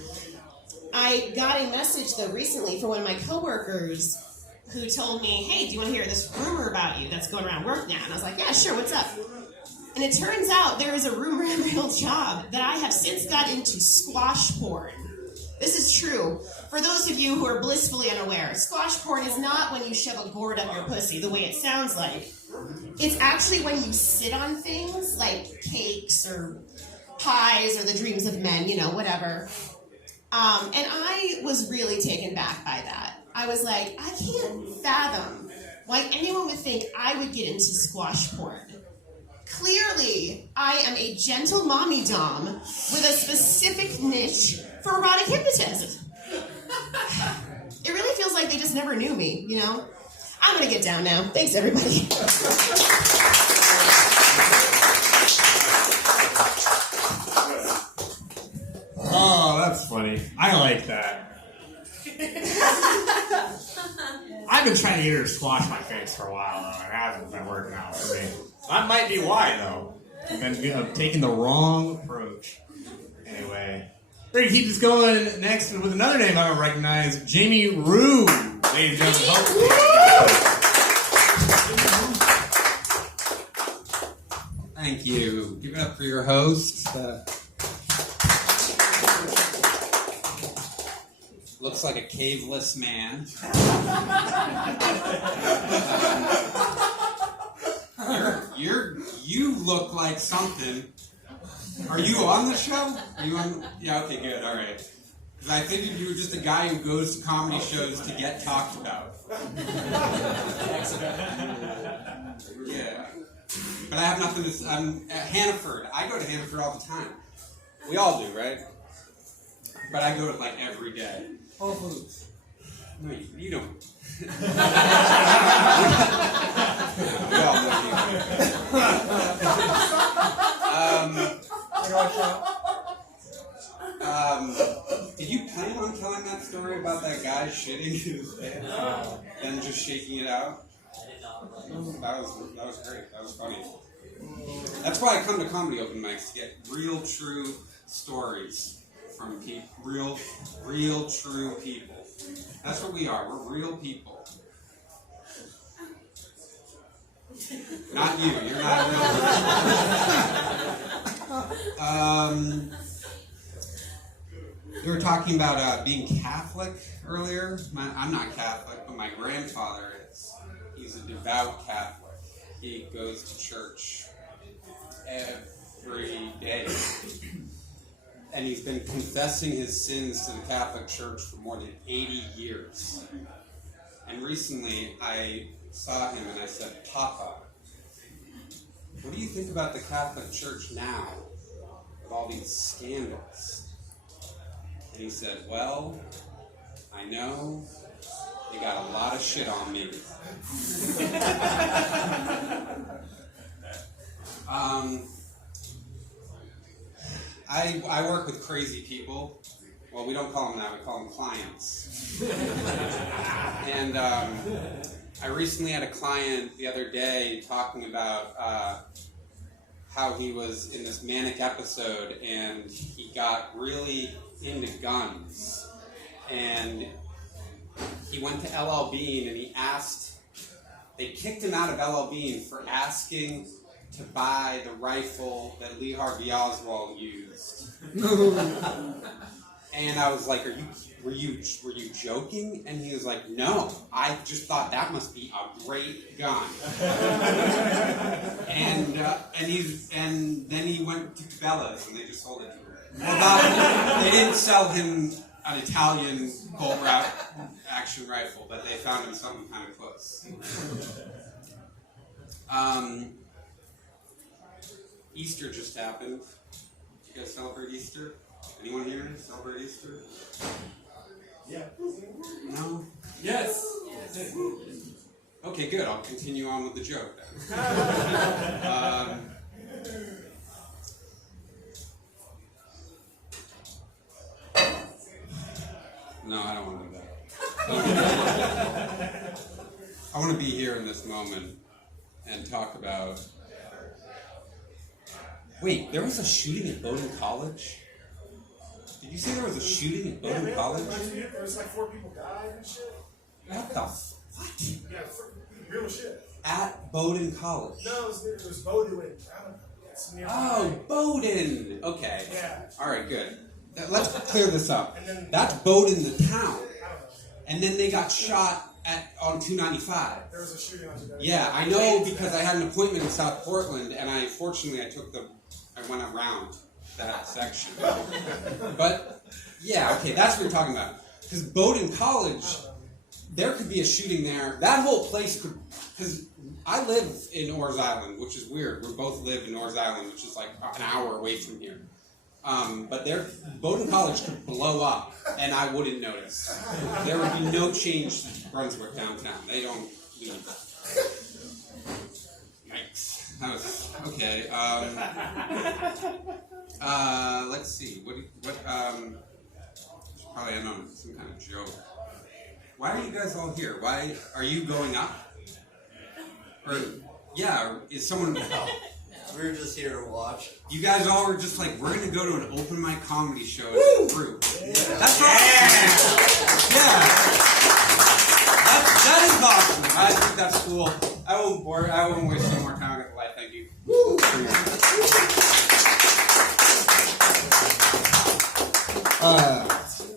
I got a message, though, recently from one of my coworkers who told me, hey, do you want to hear this rumor about you that's going around work now? And I was like, yeah, sure, what's up? And it turns out there is a rumor in my old job that I have since got into squash porn. This is true. For those of you who are blissfully unaware, squash porn is not when you shove a gourd up your pussy the way it sounds like. It's actually when you sit on things like cakes or pies or the dreams of men, whatever. And I was really taken back by that. I was like, I can't fathom why anyone would think I would get into squash porn. Clearly, I am a gentle mommy dom with a specific niche for erotic hypnotism. It really feels like they just never knew me, I'm gonna get down now. Thanks, everybody. Oh, that's funny. I like that. I've been trying to get her to squash my face for a while, though. It hasn't been working out for me. That might be why, though. I've been taking the wrong approach. Anyway, we're going to keep this going next with another name I don't recognize, Jamie Rue. Ladies and gentlemen. Thank you. Give it up for your host. looks like a caveless man. You look like something. Are you on the show? Are you on? Yeah, okay, good, all right. Because I figured you were just a guy who goes to comedy shows to get talked about. Yeah. But I have nothing to say. I'm at Hannaford. I go to Hannaford all the time. We all do, right? But I go to like every day. Whole Foods. No, you don't. We all go did you plan on telling that story about that guy shitting his pants and just shaking it out? That was great. That was funny. That's why I come to comedy open mics, to get real, true stories from people. Real, true people. That's what we are. We're real people. Not you. You're not a real person. We were talking about being Catholic earlier. I'm not Catholic, but my grandfather is. He's a devout Catholic. He goes to church every day. And he's been confessing his sins to the Catholic Church for more than 80 years. And recently I saw him and I said, Papa, what do you think about the Catholic Church now with all these scandals? And he said, well, I know you got a lot of shit on me. I work with crazy people. Well, we don't call them that. We call them clients. And I recently had a client the other day talking about how he was in this manic episode and he got really into guns. And he went to LL Bean and they kicked him out of LL Bean for asking to buy the rifle that Lee Harvey Oswald used. And I was like, were you joking? And he was like, no, I just thought that must be a great gun. and then he went to Cabela's and they just sold it to him. Well, they didn't sell him an Italian bolt action rifle, but they found him something kind of close. Easter just happened. Did you guys celebrate Easter? Anyone here celebrate Easter? Yeah. No? Yes. Okay, good. I'll continue on with the joke then. No, I don't want to do that. I want to be here in this moment and talk about... Wait, there was a shooting at Bowdoin College? Did you say there was a shooting at Bowdoin College? There was like 4 people died and shit. What the what? Yeah, real shit. At Bowdoin College? No, it was Bowdoin. I don't know. It's nearby. Oh, Bowdoin. Okay. Yeah. All right, good. Let's clear this up. That's Bowdoin, the town. And then they got shot on 295. There was a shooting on 295. Yeah, I know because I had an appointment in South Portland, and I went around that section. But, yeah, okay, that's what you're talking about. Because Bowdoin College, there could be a shooting there. That whole place could... Because I live in Orr's Island, which is weird. We both live in Orr's Island, which is like an hour away from here. But Bowdoin College could blow up, and I wouldn't notice. There would be no change to Brunswick downtown. They don't leave. Yikes. That was okay. Let's see. What? Probably I don't know, some kind of joke. Why are you guys all here? Why are you going up? Or yeah, is someone? No. We were just here to watch. You guys all were just like, we're gonna go to an open mic comedy show as a group. Yeah. That's awesome. Yeah. That is awesome. I think that's cool. I won't waste any more time. I'm gonna lie. Thank you.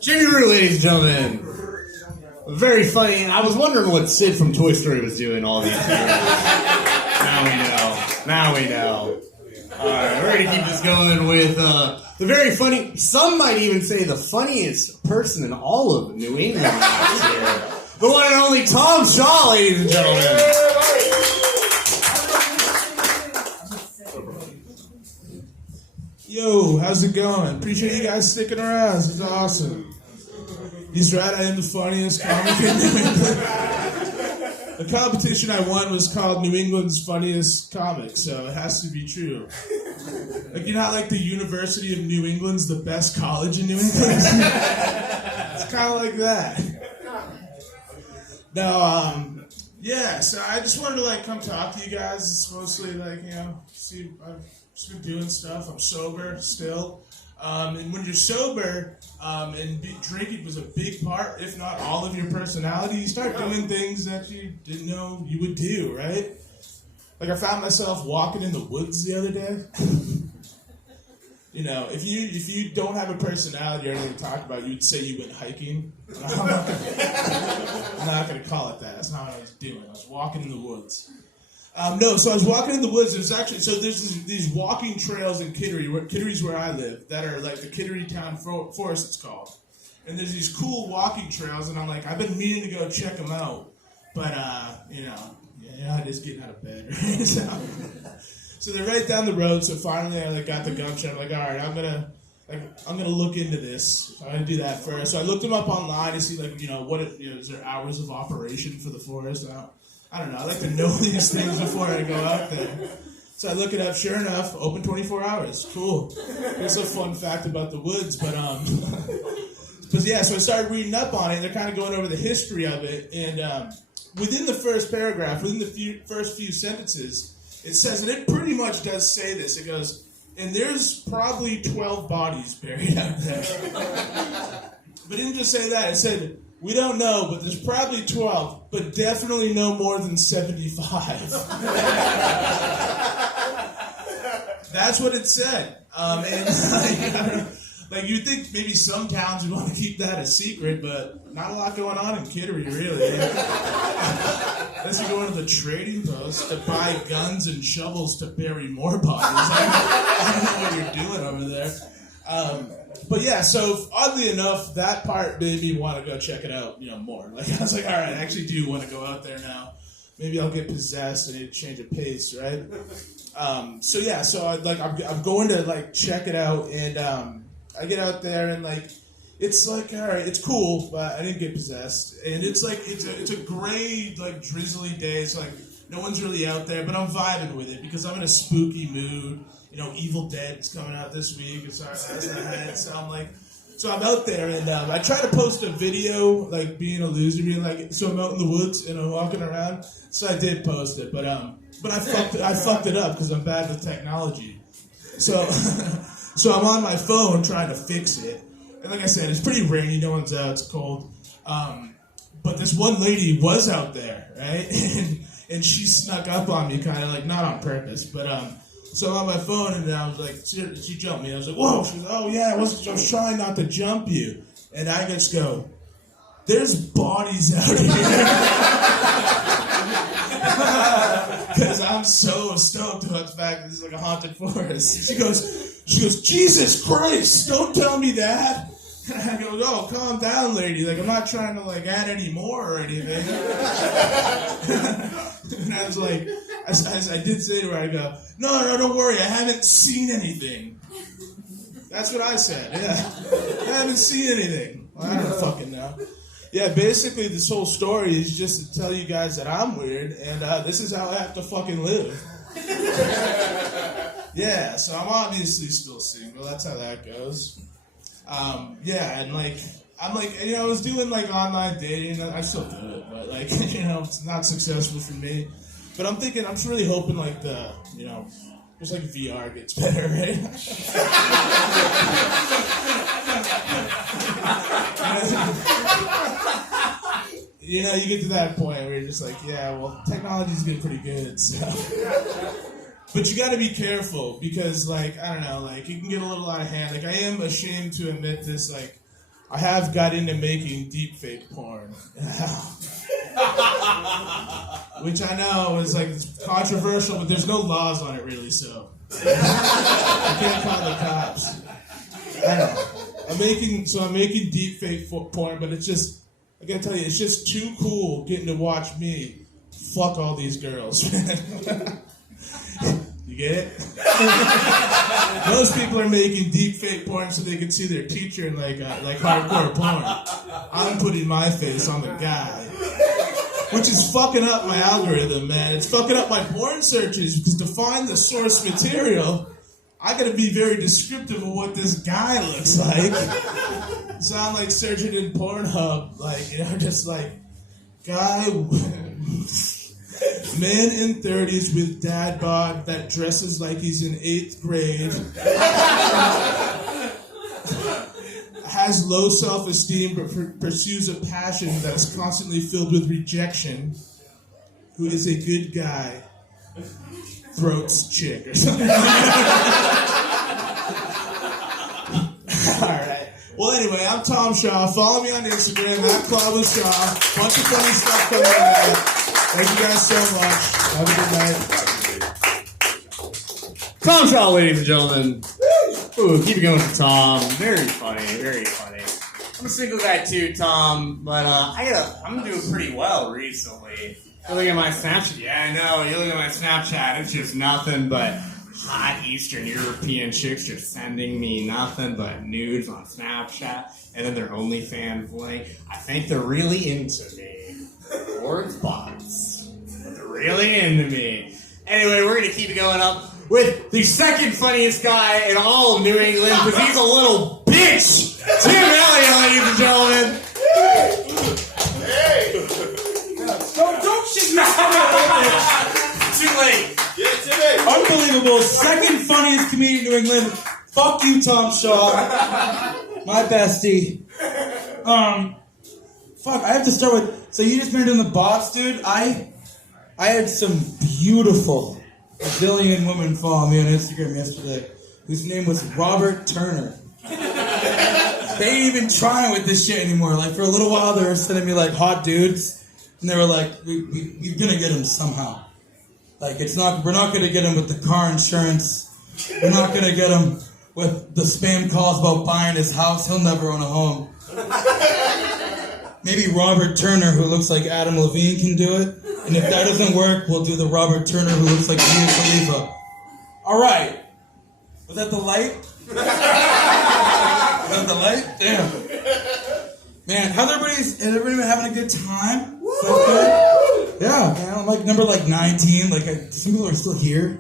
Jimmy Roo, ladies and gentlemen. Very funny. I was wondering what Sid from Toy Story was doing all these years. Now we know. Now we know. Alright, we're gonna keep this going with the very funny, some might even say the funniest person in all of New England last year. The one and only Tom Shaw, ladies and gentlemen. Yo, how's it going? Appreciate you guys sticking around. This is awesome. He's right, I am the funniest comic in New England. The competition I won was called New England's Funniest Comic, so it has to be true. Like, you know how, like, the University of New England's the best college in New England? It's kind of like that. No, yeah, so I just wanted to, like, come talk to you guys. It's mostly, like, you know, see, I've just been doing stuff. I'm sober still. And when you're sober, and drinking was a big part, if not all of your personality, you start doing things that you didn't know you would do, right? Like, I found myself walking in the woods the other day. You know, if you don't have a personality or anything to talk about, you'd say you went hiking. I'm not going to call it that. That's not what I was doing. I was walking in the woods. No, so I was walking in the woods. There's these walking trails in Kittery. Kittery's where I live, that are like the Kittery Town Forest, it's called. And there's these cool walking trails, and I'm like, I've been meaning to go check them out. But, you know, I just getting out of bed, right? So they're right down the road, so finally I like got the gumption. I'm like, all right, I'm gonna look into this. I'm gonna do that first. So I looked them up online to see, like, you know, is there hours of operation for the forest? I don't know. I like to know these things before I go out there. So I look it up. Sure enough, open 24 hours. Cool. It's a fun fact about the woods, but yeah. So I started reading up on it. They're kind of going over the history of it, and within the first paragraph, within the first few sentences, it says, and it pretty much does say this. It goes, and there's probably 12 bodies buried out there. But it didn't just say that. It said, we don't know, but there's probably 12, but definitely no more than 75. That's what it said. And like you'd think maybe some towns would want to keep that a secret, but not a lot going on in Kittery, really. Unless you go into the trading post to buy guns and shovels to bury more bodies. I don't know what you're doing over there. But yeah, so oddly enough, that part made me want to go check it out, you know, more. Like, I was like, all right, I actually do want to go out there now. Maybe I'll get possessed and need to change of pace, right? So yeah, so I'm going to like check it out, and I get out there, and like it's like, all right, it's cool, but I didn't get possessed, and it's like it's a gray, like drizzly day. It's like no one's really out there, but I'm vibing with it because I'm in a spooky mood. You know, Evil Dead's coming out this week. It's our last night, so I'm out there, and I try to post a video, like being a loser, being like, so I'm out in the woods and I'm walking around. So I did post it, but I fucked it up because I'm bad with technology. So I'm on my phone trying to fix it, and like I said, it's pretty rainy. No one's out. It's cold. But this one lady was out there, right? And she snuck up on me, kind of like not on purpose, but so I'm on my phone, and I was like, she jumped me. I was like, whoa. She was like, oh yeah, I was trying not to jump you. And I just go, there's bodies out here. Because I'm so stoked about the fact that this is like a haunted forest. She goes, Jesus Christ, don't tell me that. And I go, oh, calm down, lady. Like, I'm not trying to like add any more or anything. And I was like, I did say to her, I go, no, don't worry, I haven't seen anything. That's what I said, yeah. I haven't seen anything. Well, I don't fucking know. Yeah, basically this whole story is just to tell you guys that I'm weird, and this is how I have to fucking live. Yeah, so I'm obviously still single, that's how that goes. Yeah, and like, I'm like, you know, I was doing like online dating, I still do it, but like, you know, it's not successful for me. But I'm thinking, I'm just really hoping like you know, just like VR gets better, right? You know, you get to that point where you're just like, yeah, well, technology's getting pretty good, so. But you gotta be careful, because like, I don't know, like, it can get a little out of hand. Like, I am ashamed to admit this, like, I have got into making deepfake porn. Which I know is like controversial, but there's no laws on it really, so I can't call the cops. I know. I'm making deepfake porn, but it's just, I gotta tell you, it's just too cool getting to watch me fuck all these girls. You get it? Most people are making deepfake porn so they can see their teacher in like hardcore porn. I'm putting my face on the guy. Which is fucking up my algorithm, man. It's fucking up my porn searches because to find the source material, I gotta be very descriptive of what this guy looks like. So I'm like searching in Pornhub, like, you know, just like, guy, man in 30s with dad bod that dresses like he's in 8th grade. Has low self-esteem but pursues a passion that's constantly filled with rejection, who is a good guy, throats chick or something. Alright. Well, anyway, I'm Tom Shaw. Follow me on Instagram, @ClaudeWithShaw. Bunch of funny stuff coming out. Thank you guys so much. Have a good night. Tom Shaw, ladies and gentlemen. Ooh, keep it going for Tom. Very funny, very funny. I'm a single guy too, Tom, but I'm doing pretty well recently. You look at my Snapchat. Yeah, I know. You look at my Snapchat. It's just nothing but hot Eastern European chicks just sending me nothing but nudes on Snapchat, and then their OnlyFans link. I think they're really into me. Or it's bots, but they're really into me. Anyway, we're gonna keep it going up with the second funniest guy in all of New England, because he's a little bitch! Tim Elliott, ladies and gentlemen! Hey! Don't shit me. Too late. Get to it. Unbelievable. Second funniest comedian in New England. Fuck you, Tom Shaw. My bestie. Fuck, I have to start with, so you just been doing the bots, dude? I had some beautiful Brazilian woman follow me on Instagram yesterday, whose name was Robert Turner. They ain't even trying with this shit anymore. Like, for a little while, they were sending me, like, hot dudes, and they were like, we're gonna get him somehow. Like, we're not gonna get him with the car insurance. We're not gonna get him with the spam calls about buying his house. He'll never own a home. Maybe Robert Turner, who looks like Adam Levine, can do it. And if that doesn't work, we'll do the Robert Turner who looks like Mia Khalifa. All right. Was that the light? Was that the light? Damn. Man, how's everybody been having a good time? So good? Yeah, man. I'm like number 19. Some people are still here.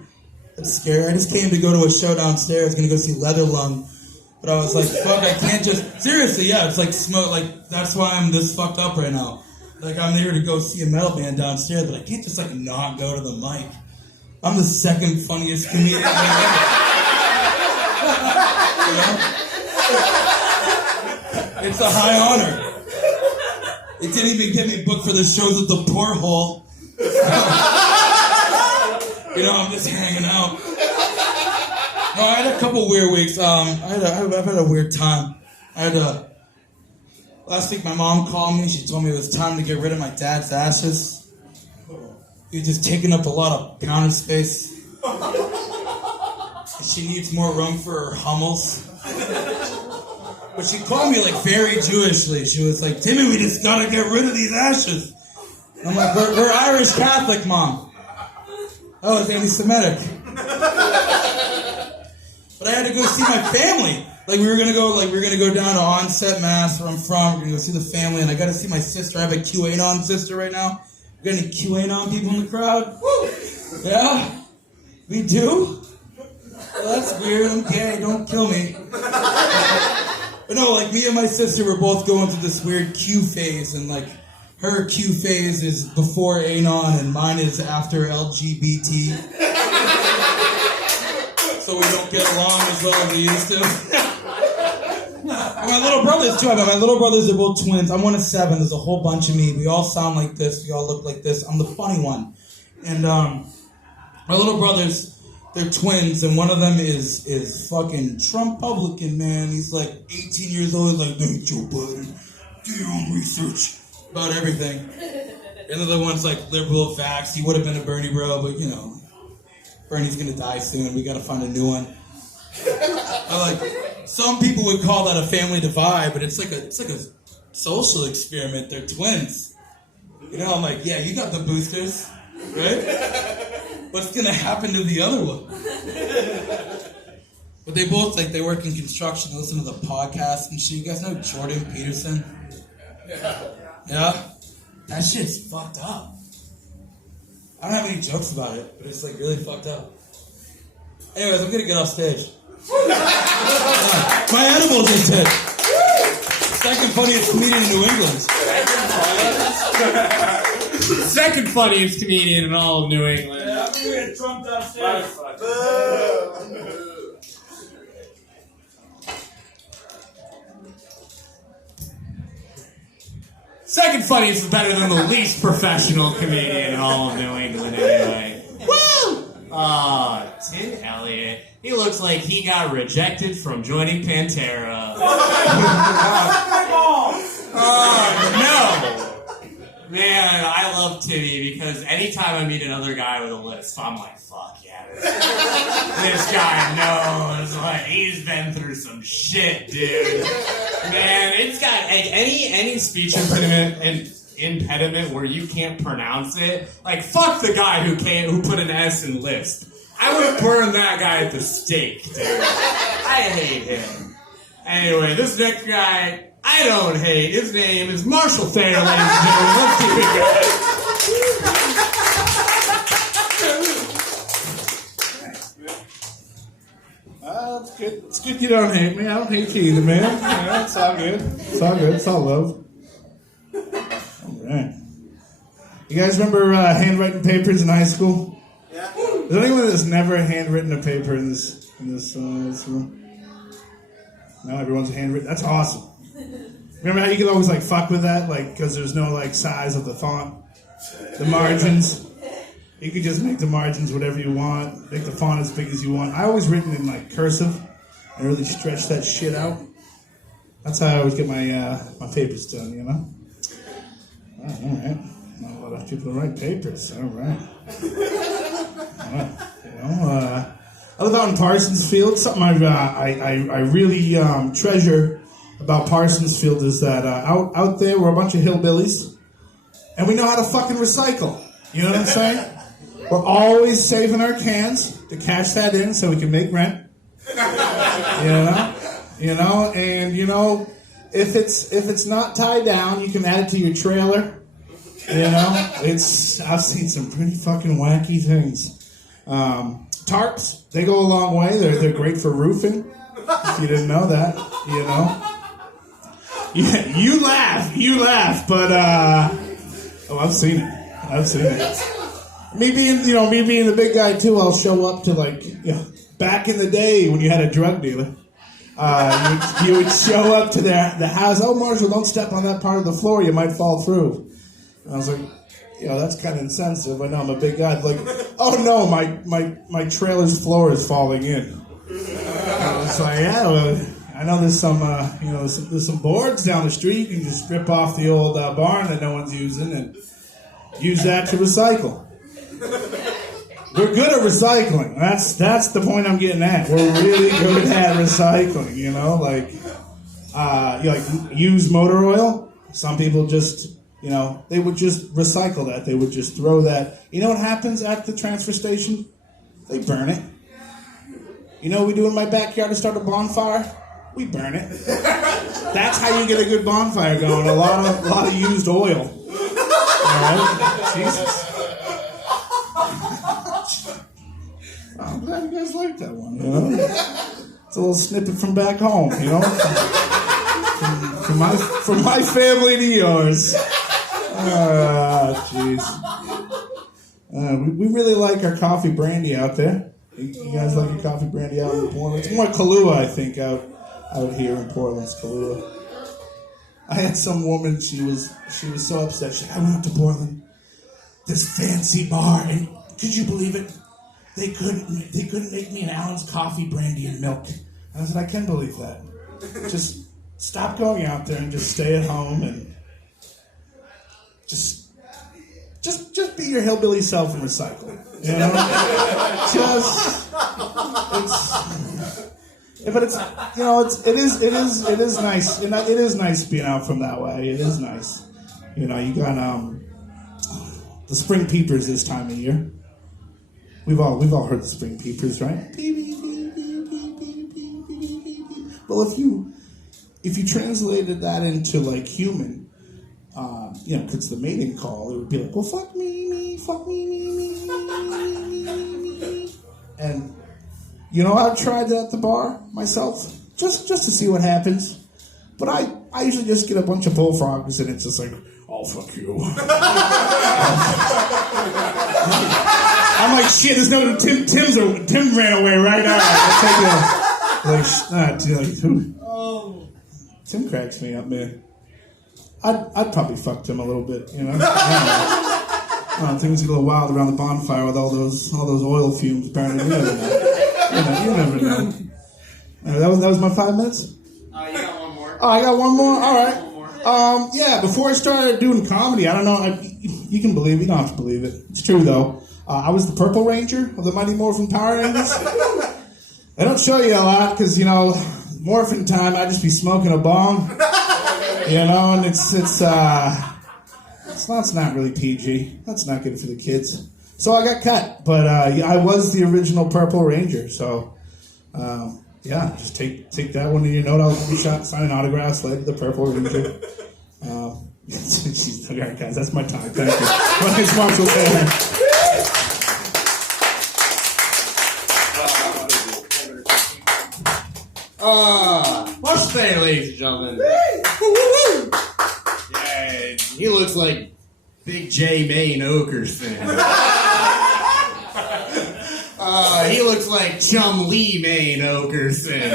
I'm scared. I just came to go to a show downstairs. I was gonna go see Leather Lung. But I was like, fuck, I can't just... Seriously, yeah, it's like smoke. Like, that's why I'm this fucked up right now. Like, I'm here to go see a metal band downstairs, but I can't just, not go to the mic. I'm the second funniest comedian in the world. You know? It's a high honor. It didn't even get me booked for the shows at the Porthole. You know, I'm just hanging out. No, I had a couple weird weeks. I've had a weird time. Last week my mom called me. She told me it was time to get rid of my dad's ashes. He was just taking up a lot of counter space. She needs more room for her Hummels. But she called me very Jewishly. She was like, Timmy, we just gotta get rid of these ashes. And I'm like, we're Irish Catholic, Mom. Oh, it's anti-Semitic. But I had to go see my family. We were gonna go down to Onset, Mass, where I'm from. We're gonna go see the family, and I gotta see my sister. I have a QAnon sister right now. We got any QAnon people in the crowd? Woo! Yeah? We do? Well, that's weird. I'm gay. Don't kill me. But no, me and my sister were both going through this weird Q phase, and her Q phase is before Anon, and mine is after LGBT. So we don't get along as well as we used to. And my little brothers too. My little brothers are both twins. I'm one of 7. There's a whole bunch of me. We all sound like this. We all look like this. I'm the funny one. And my little brothers, They're twins, and one of them is fucking Trump-publican, man. He's like 18 years old. He's like, no, Joe Biden, do your own research about everything. And the other one's like liberal facts. He would have been a Bernie bro, but you know, Bernie's gonna die soon. We gotta find a new one. Some people would call that a family divide, but it's like a social experiment. They're twins. You know, I'm like, yeah, you got the boosters, right? What's gonna happen to the other one? But they both they work in construction, listen to the podcast and shit. You guys know Jordan Peterson? Yeah? That shit's fucked up. I don't have any jokes about it, but it's really fucked up. Anyways, I'm gonna get off stage. My animals are dead. Second funniest comedian in New England. Second funniest comedian in all of New England. Yeah, I'm gonna get Trump downstairs. Second funniest is better than the least professional comedian in all of New England, anyway. Woo! Tim Elliott. He looks like he got rejected from joining Pantera. No! Man, I love Timmy because anytime I meet another guy with a lisp, I'm like, fuck yeah, this guy knows, he's been through some shit, dude. Man, it's got any speech impediment where you can't pronounce it. Fuck the guy who put an S in lisp. I would have burned that guy at the stake, dude. I hate him. Anyway, this next guy, I don't hate. His name is Marshall Thayer, ladies and gentlemen. Let's keep it going. It's good. It's good you don't hate me. I don't hate you either, man. Yeah, it's all good. It's all good. It's all love. All right. You guys remember handwriting papers in high school? Yeah. Is there anyone that's never handwritten a paper in this room? No, everyone's handwritten. That's awesome. Remember how you could always fuck with that, because there's no size of the font, the margins. You could just make the margins whatever you want, make the font as big as you want. I always written in cursive and really stretch that shit out. That's how I always get my papers done, you know. All right, not a lot of people write papers. All right. I live out in Parsonsfield. Something I really treasure about Parsonsfield is that out there we're a bunch of hillbillies, and we know how to fucking recycle. You know what I'm saying? We're always saving our cans to cash that in so we can make rent. And if it's not tied down, you can add it to your trailer. I've seen some pretty fucking wacky things. Tarps, they go a long way. They're great for roofing. If you didn't know that, Yeah, you laugh, but I've seen it. Me being the big guy too, I'll show up to back in the day when you had a drug dealer. You would show up to the house. Oh, Marshall, don't step on that part of the floor. You might fall through. And I was like, that's kind of insensitive. I know I'm a big guy. Oh no, my trailer's floor is falling in. I was like, yeah, well, I know there's some there's some boards down the street. You can just strip off the old barn that no one's using and use that to recycle. We're good at recycling. That's the point I'm getting at. We're really good at recycling. Use motor oil. Some people just. They would just recycle that. They would just throw that. You know what happens at the transfer station? They burn it. You know what we do in my backyard to start a bonfire? We burn it. That's how you get a good bonfire going. A lot of used oil. All right? Jesus. I'm glad you guys like that one. It's a little snippet from back home. From my family to yours. Jeez. We really like our coffee brandy out there. You guys like your coffee brandy out in Portland? It's more Kahlua, I think, out here in Portland's Kahlua. I had some woman, she was so upset. She said, I went up to Portland, this fancy bar, and could you believe it? they couldn't make me an Allen's coffee, brandy, and milk. And I said, I can believe that. Just stop going out there and just stay at home and just be your hillbilly self and recycle. You know? But it's, you know, it is nice. It is nice being out from that way. It is nice. You know, you got the spring peepers this time of year. We've all heard the spring peepers, right? Well, if you translated that into like human, you know, 'cause it's the mating call, it would be like, well, fuck me, fuck me. And you know, I've tried that at the bar myself, just to see what happens. But I usually just get a bunch of bullfrogs, and it's just like, oh, fuck you. I'm like, shit, there's no Tim ran away right now. Tim cracks me up, man. I'd probably fuck Tim a little bit, you know. Things get a little wild around the bonfire with all those oil fumes burning. You never know. That was my 5 minutes. You got one more. Oh, I got one more. All right. Yeah. Before I started doing comedy, I don't know. You can believe it. You don't have to believe it. It's true though. I was the Purple Ranger of the Mighty Morphin Power Rangers. They don't show you a lot because, you know, morphin time, I'd just be smoking a bong. You know, and it's not really PG. That's not good for the kids. So I got cut, but I was the original Purple Ranger. So yeah, just take that one in your note. I'll be signing autographs like the Purple Ranger. All right, guys, that's my time. Thank you. My name's Marshall Taylor. What's there, ladies and gentlemen? Yeah, he looks like Big J Maine Okerson. He looks like Chum Lee Maine Okerson.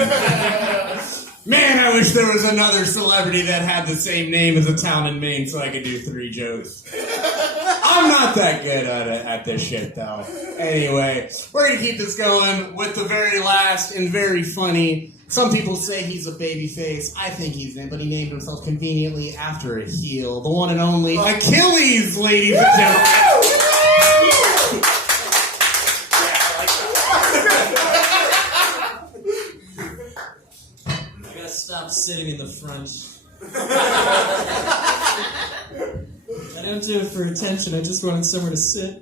Man, I wish there was another celebrity that had the same name as a town in Maine so I could do 3 jokes. I'm not that good at this shit, though. Anyway, we're going to keep this going with the very last and very funny. Some people say he's a baby face. I think he's in, but he named himself conveniently after a heel. The one and only Achilles, ladies and gentlemen. I gotta stop sitting in the front. I don't do it for attention, I just wanted somewhere to sit.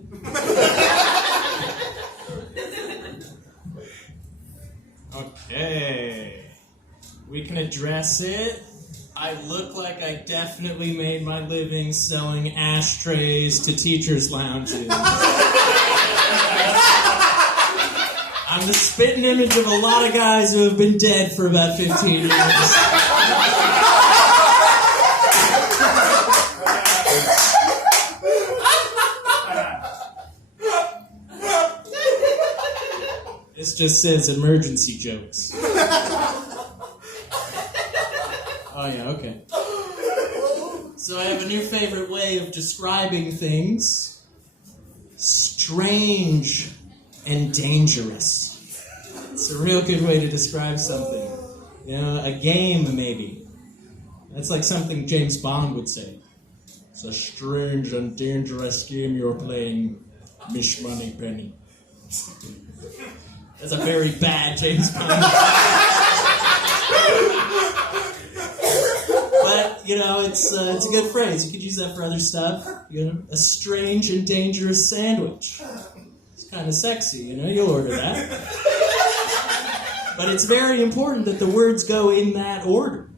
Okay. We can address it. I look like I definitely made my living selling ashtrays to teachers' lounges. I'm the spitting image of a lot of guys who have been dead for about 15 years. This just says emergency jokes. Oh yeah, okay. So I have a new favorite way of describing things. Strange and dangerous. It's a real good way to describe something. You know, a game maybe. That's like something James Bond would say. It's a strange and dangerous game you're playing, Miss Moneypenny. That's a very bad James Bond. But, you know, it's a good phrase. You could use that for other stuff. You know, a strange and dangerous sandwich. It's kind of sexy, you know, you'll order that. But it's very important that the words go in that order.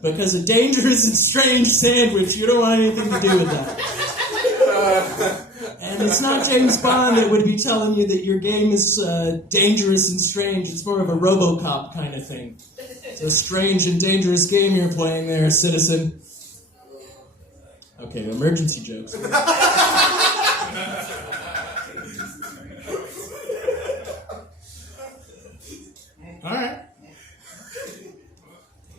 Because a dangerous and strange sandwich, you don't want anything to do with that. And it's not James Bond that would be telling you that your game is dangerous and strange. It's more of a RoboCop kind of thing. It's a strange and dangerous game you're playing there, citizen. Okay, emergency jokes. Alright.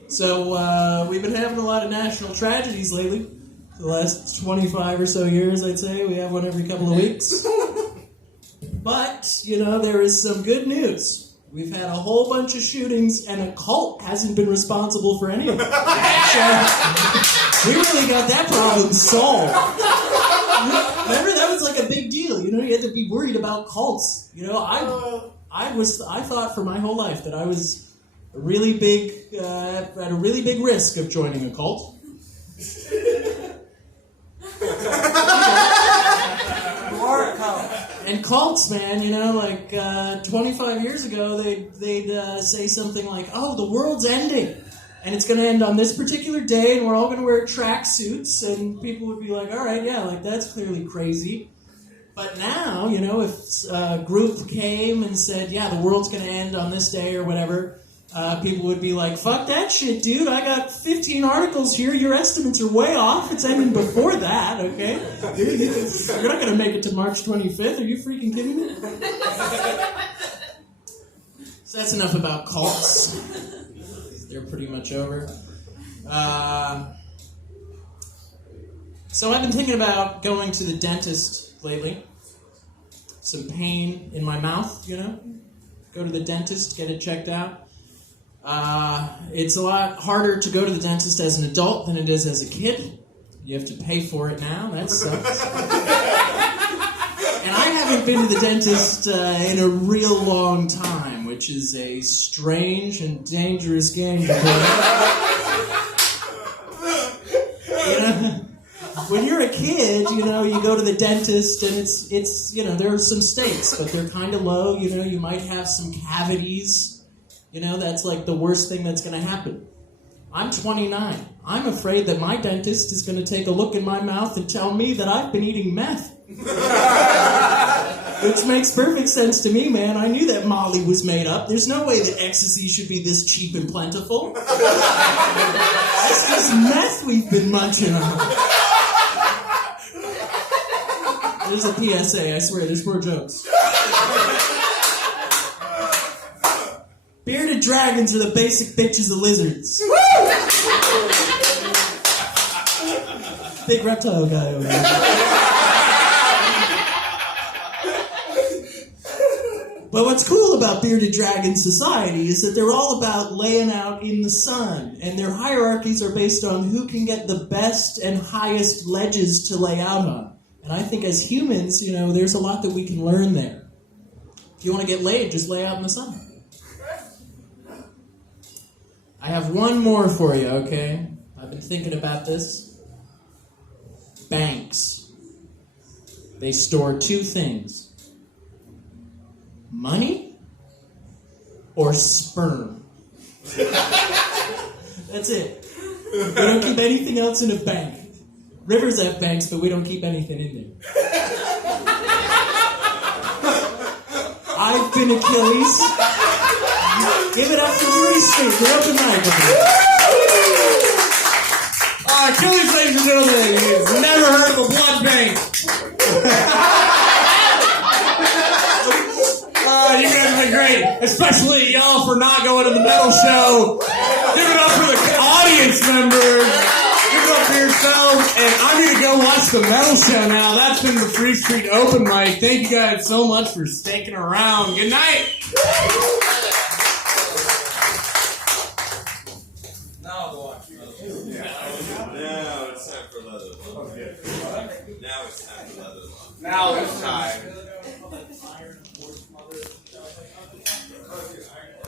So, we've been having a lot of national tragedies lately. The last 25 or so years, I'd say. We have one every couple of weeks. But, there is some good news. We've had a whole bunch of shootings, and a cult hasn't been responsible for any of them. So, we really got that problem solved. Remember, that was like a big deal. You had to be worried about cults. I thought for my whole life that I was at a really big risk of joining a cult. And cults, man, 25 years ago, they'd say something like, "Oh, the world's ending, and it's going to end on this particular day, and we're all going to wear tracksuits," and people would be like, "All right, yeah, that's clearly crazy." But now, if a group came and said, "Yeah, the world's going to end on this day," or whatever, people would be like, "Fuck that shit, dude. I got 15 articles here. Your estimates are way off. It's ending before that, okay? You're not going to make it to March 25th. Are you freaking kidding me?" So that's enough about cults. They're pretty much over. So I've been thinking about going to the dentist lately. Some pain in my mouth, Go to the dentist, get it checked out. It's a lot harder to go to the dentist as an adult than it is as a kid. You have to pay for it now. That sucks. And I haven't been to the dentist in a real long time, which is a strange and dangerous game to play. When you're a kid, you go to the dentist and it's there are some stakes, but they're kind of low. You might have some cavities. That's like the worst thing that's going to happen. I'm 29. I'm afraid that my dentist is going to take a look in my mouth and tell me that I've been eating meth. Which makes perfect sense to me, man. I knew that Molly was made up. There's no way that ecstasy should be this cheap and plentiful. It's just meth we've been munching on. There's a PSA, I swear, there's more jokes. Bearded dragons are the basic bitches of lizards. Big reptile guy over there. But what's cool about bearded dragon society is that they're all about laying out in the sun, and their hierarchies are based on who can get the best and highest ledges to lay out on. And I think as humans, there's a lot that we can learn there. If you want to get laid, just lay out in the sun. I have one more for you, okay? I've been thinking about this. Banks. They store two things. Money or sperm. That's it. We don't keep anything else in a bank. Rivers have banks, but we don't keep anything in there. I've been Achilles. Give it up for Loosey Street. We're open mic. Achilles, ladies and gentlemen, you've never heard of a blood bank. You guys have been great, especially y'all for not going to the metal show. Give it up for the audience members. Give it up for yourselves. And I'm going to go watch the metal show now. That's been the Free Street Open Mic. Thank you guys so much for sticking around. Good night. Now it's time for leather love. Now it's time for leather love. Now it's time.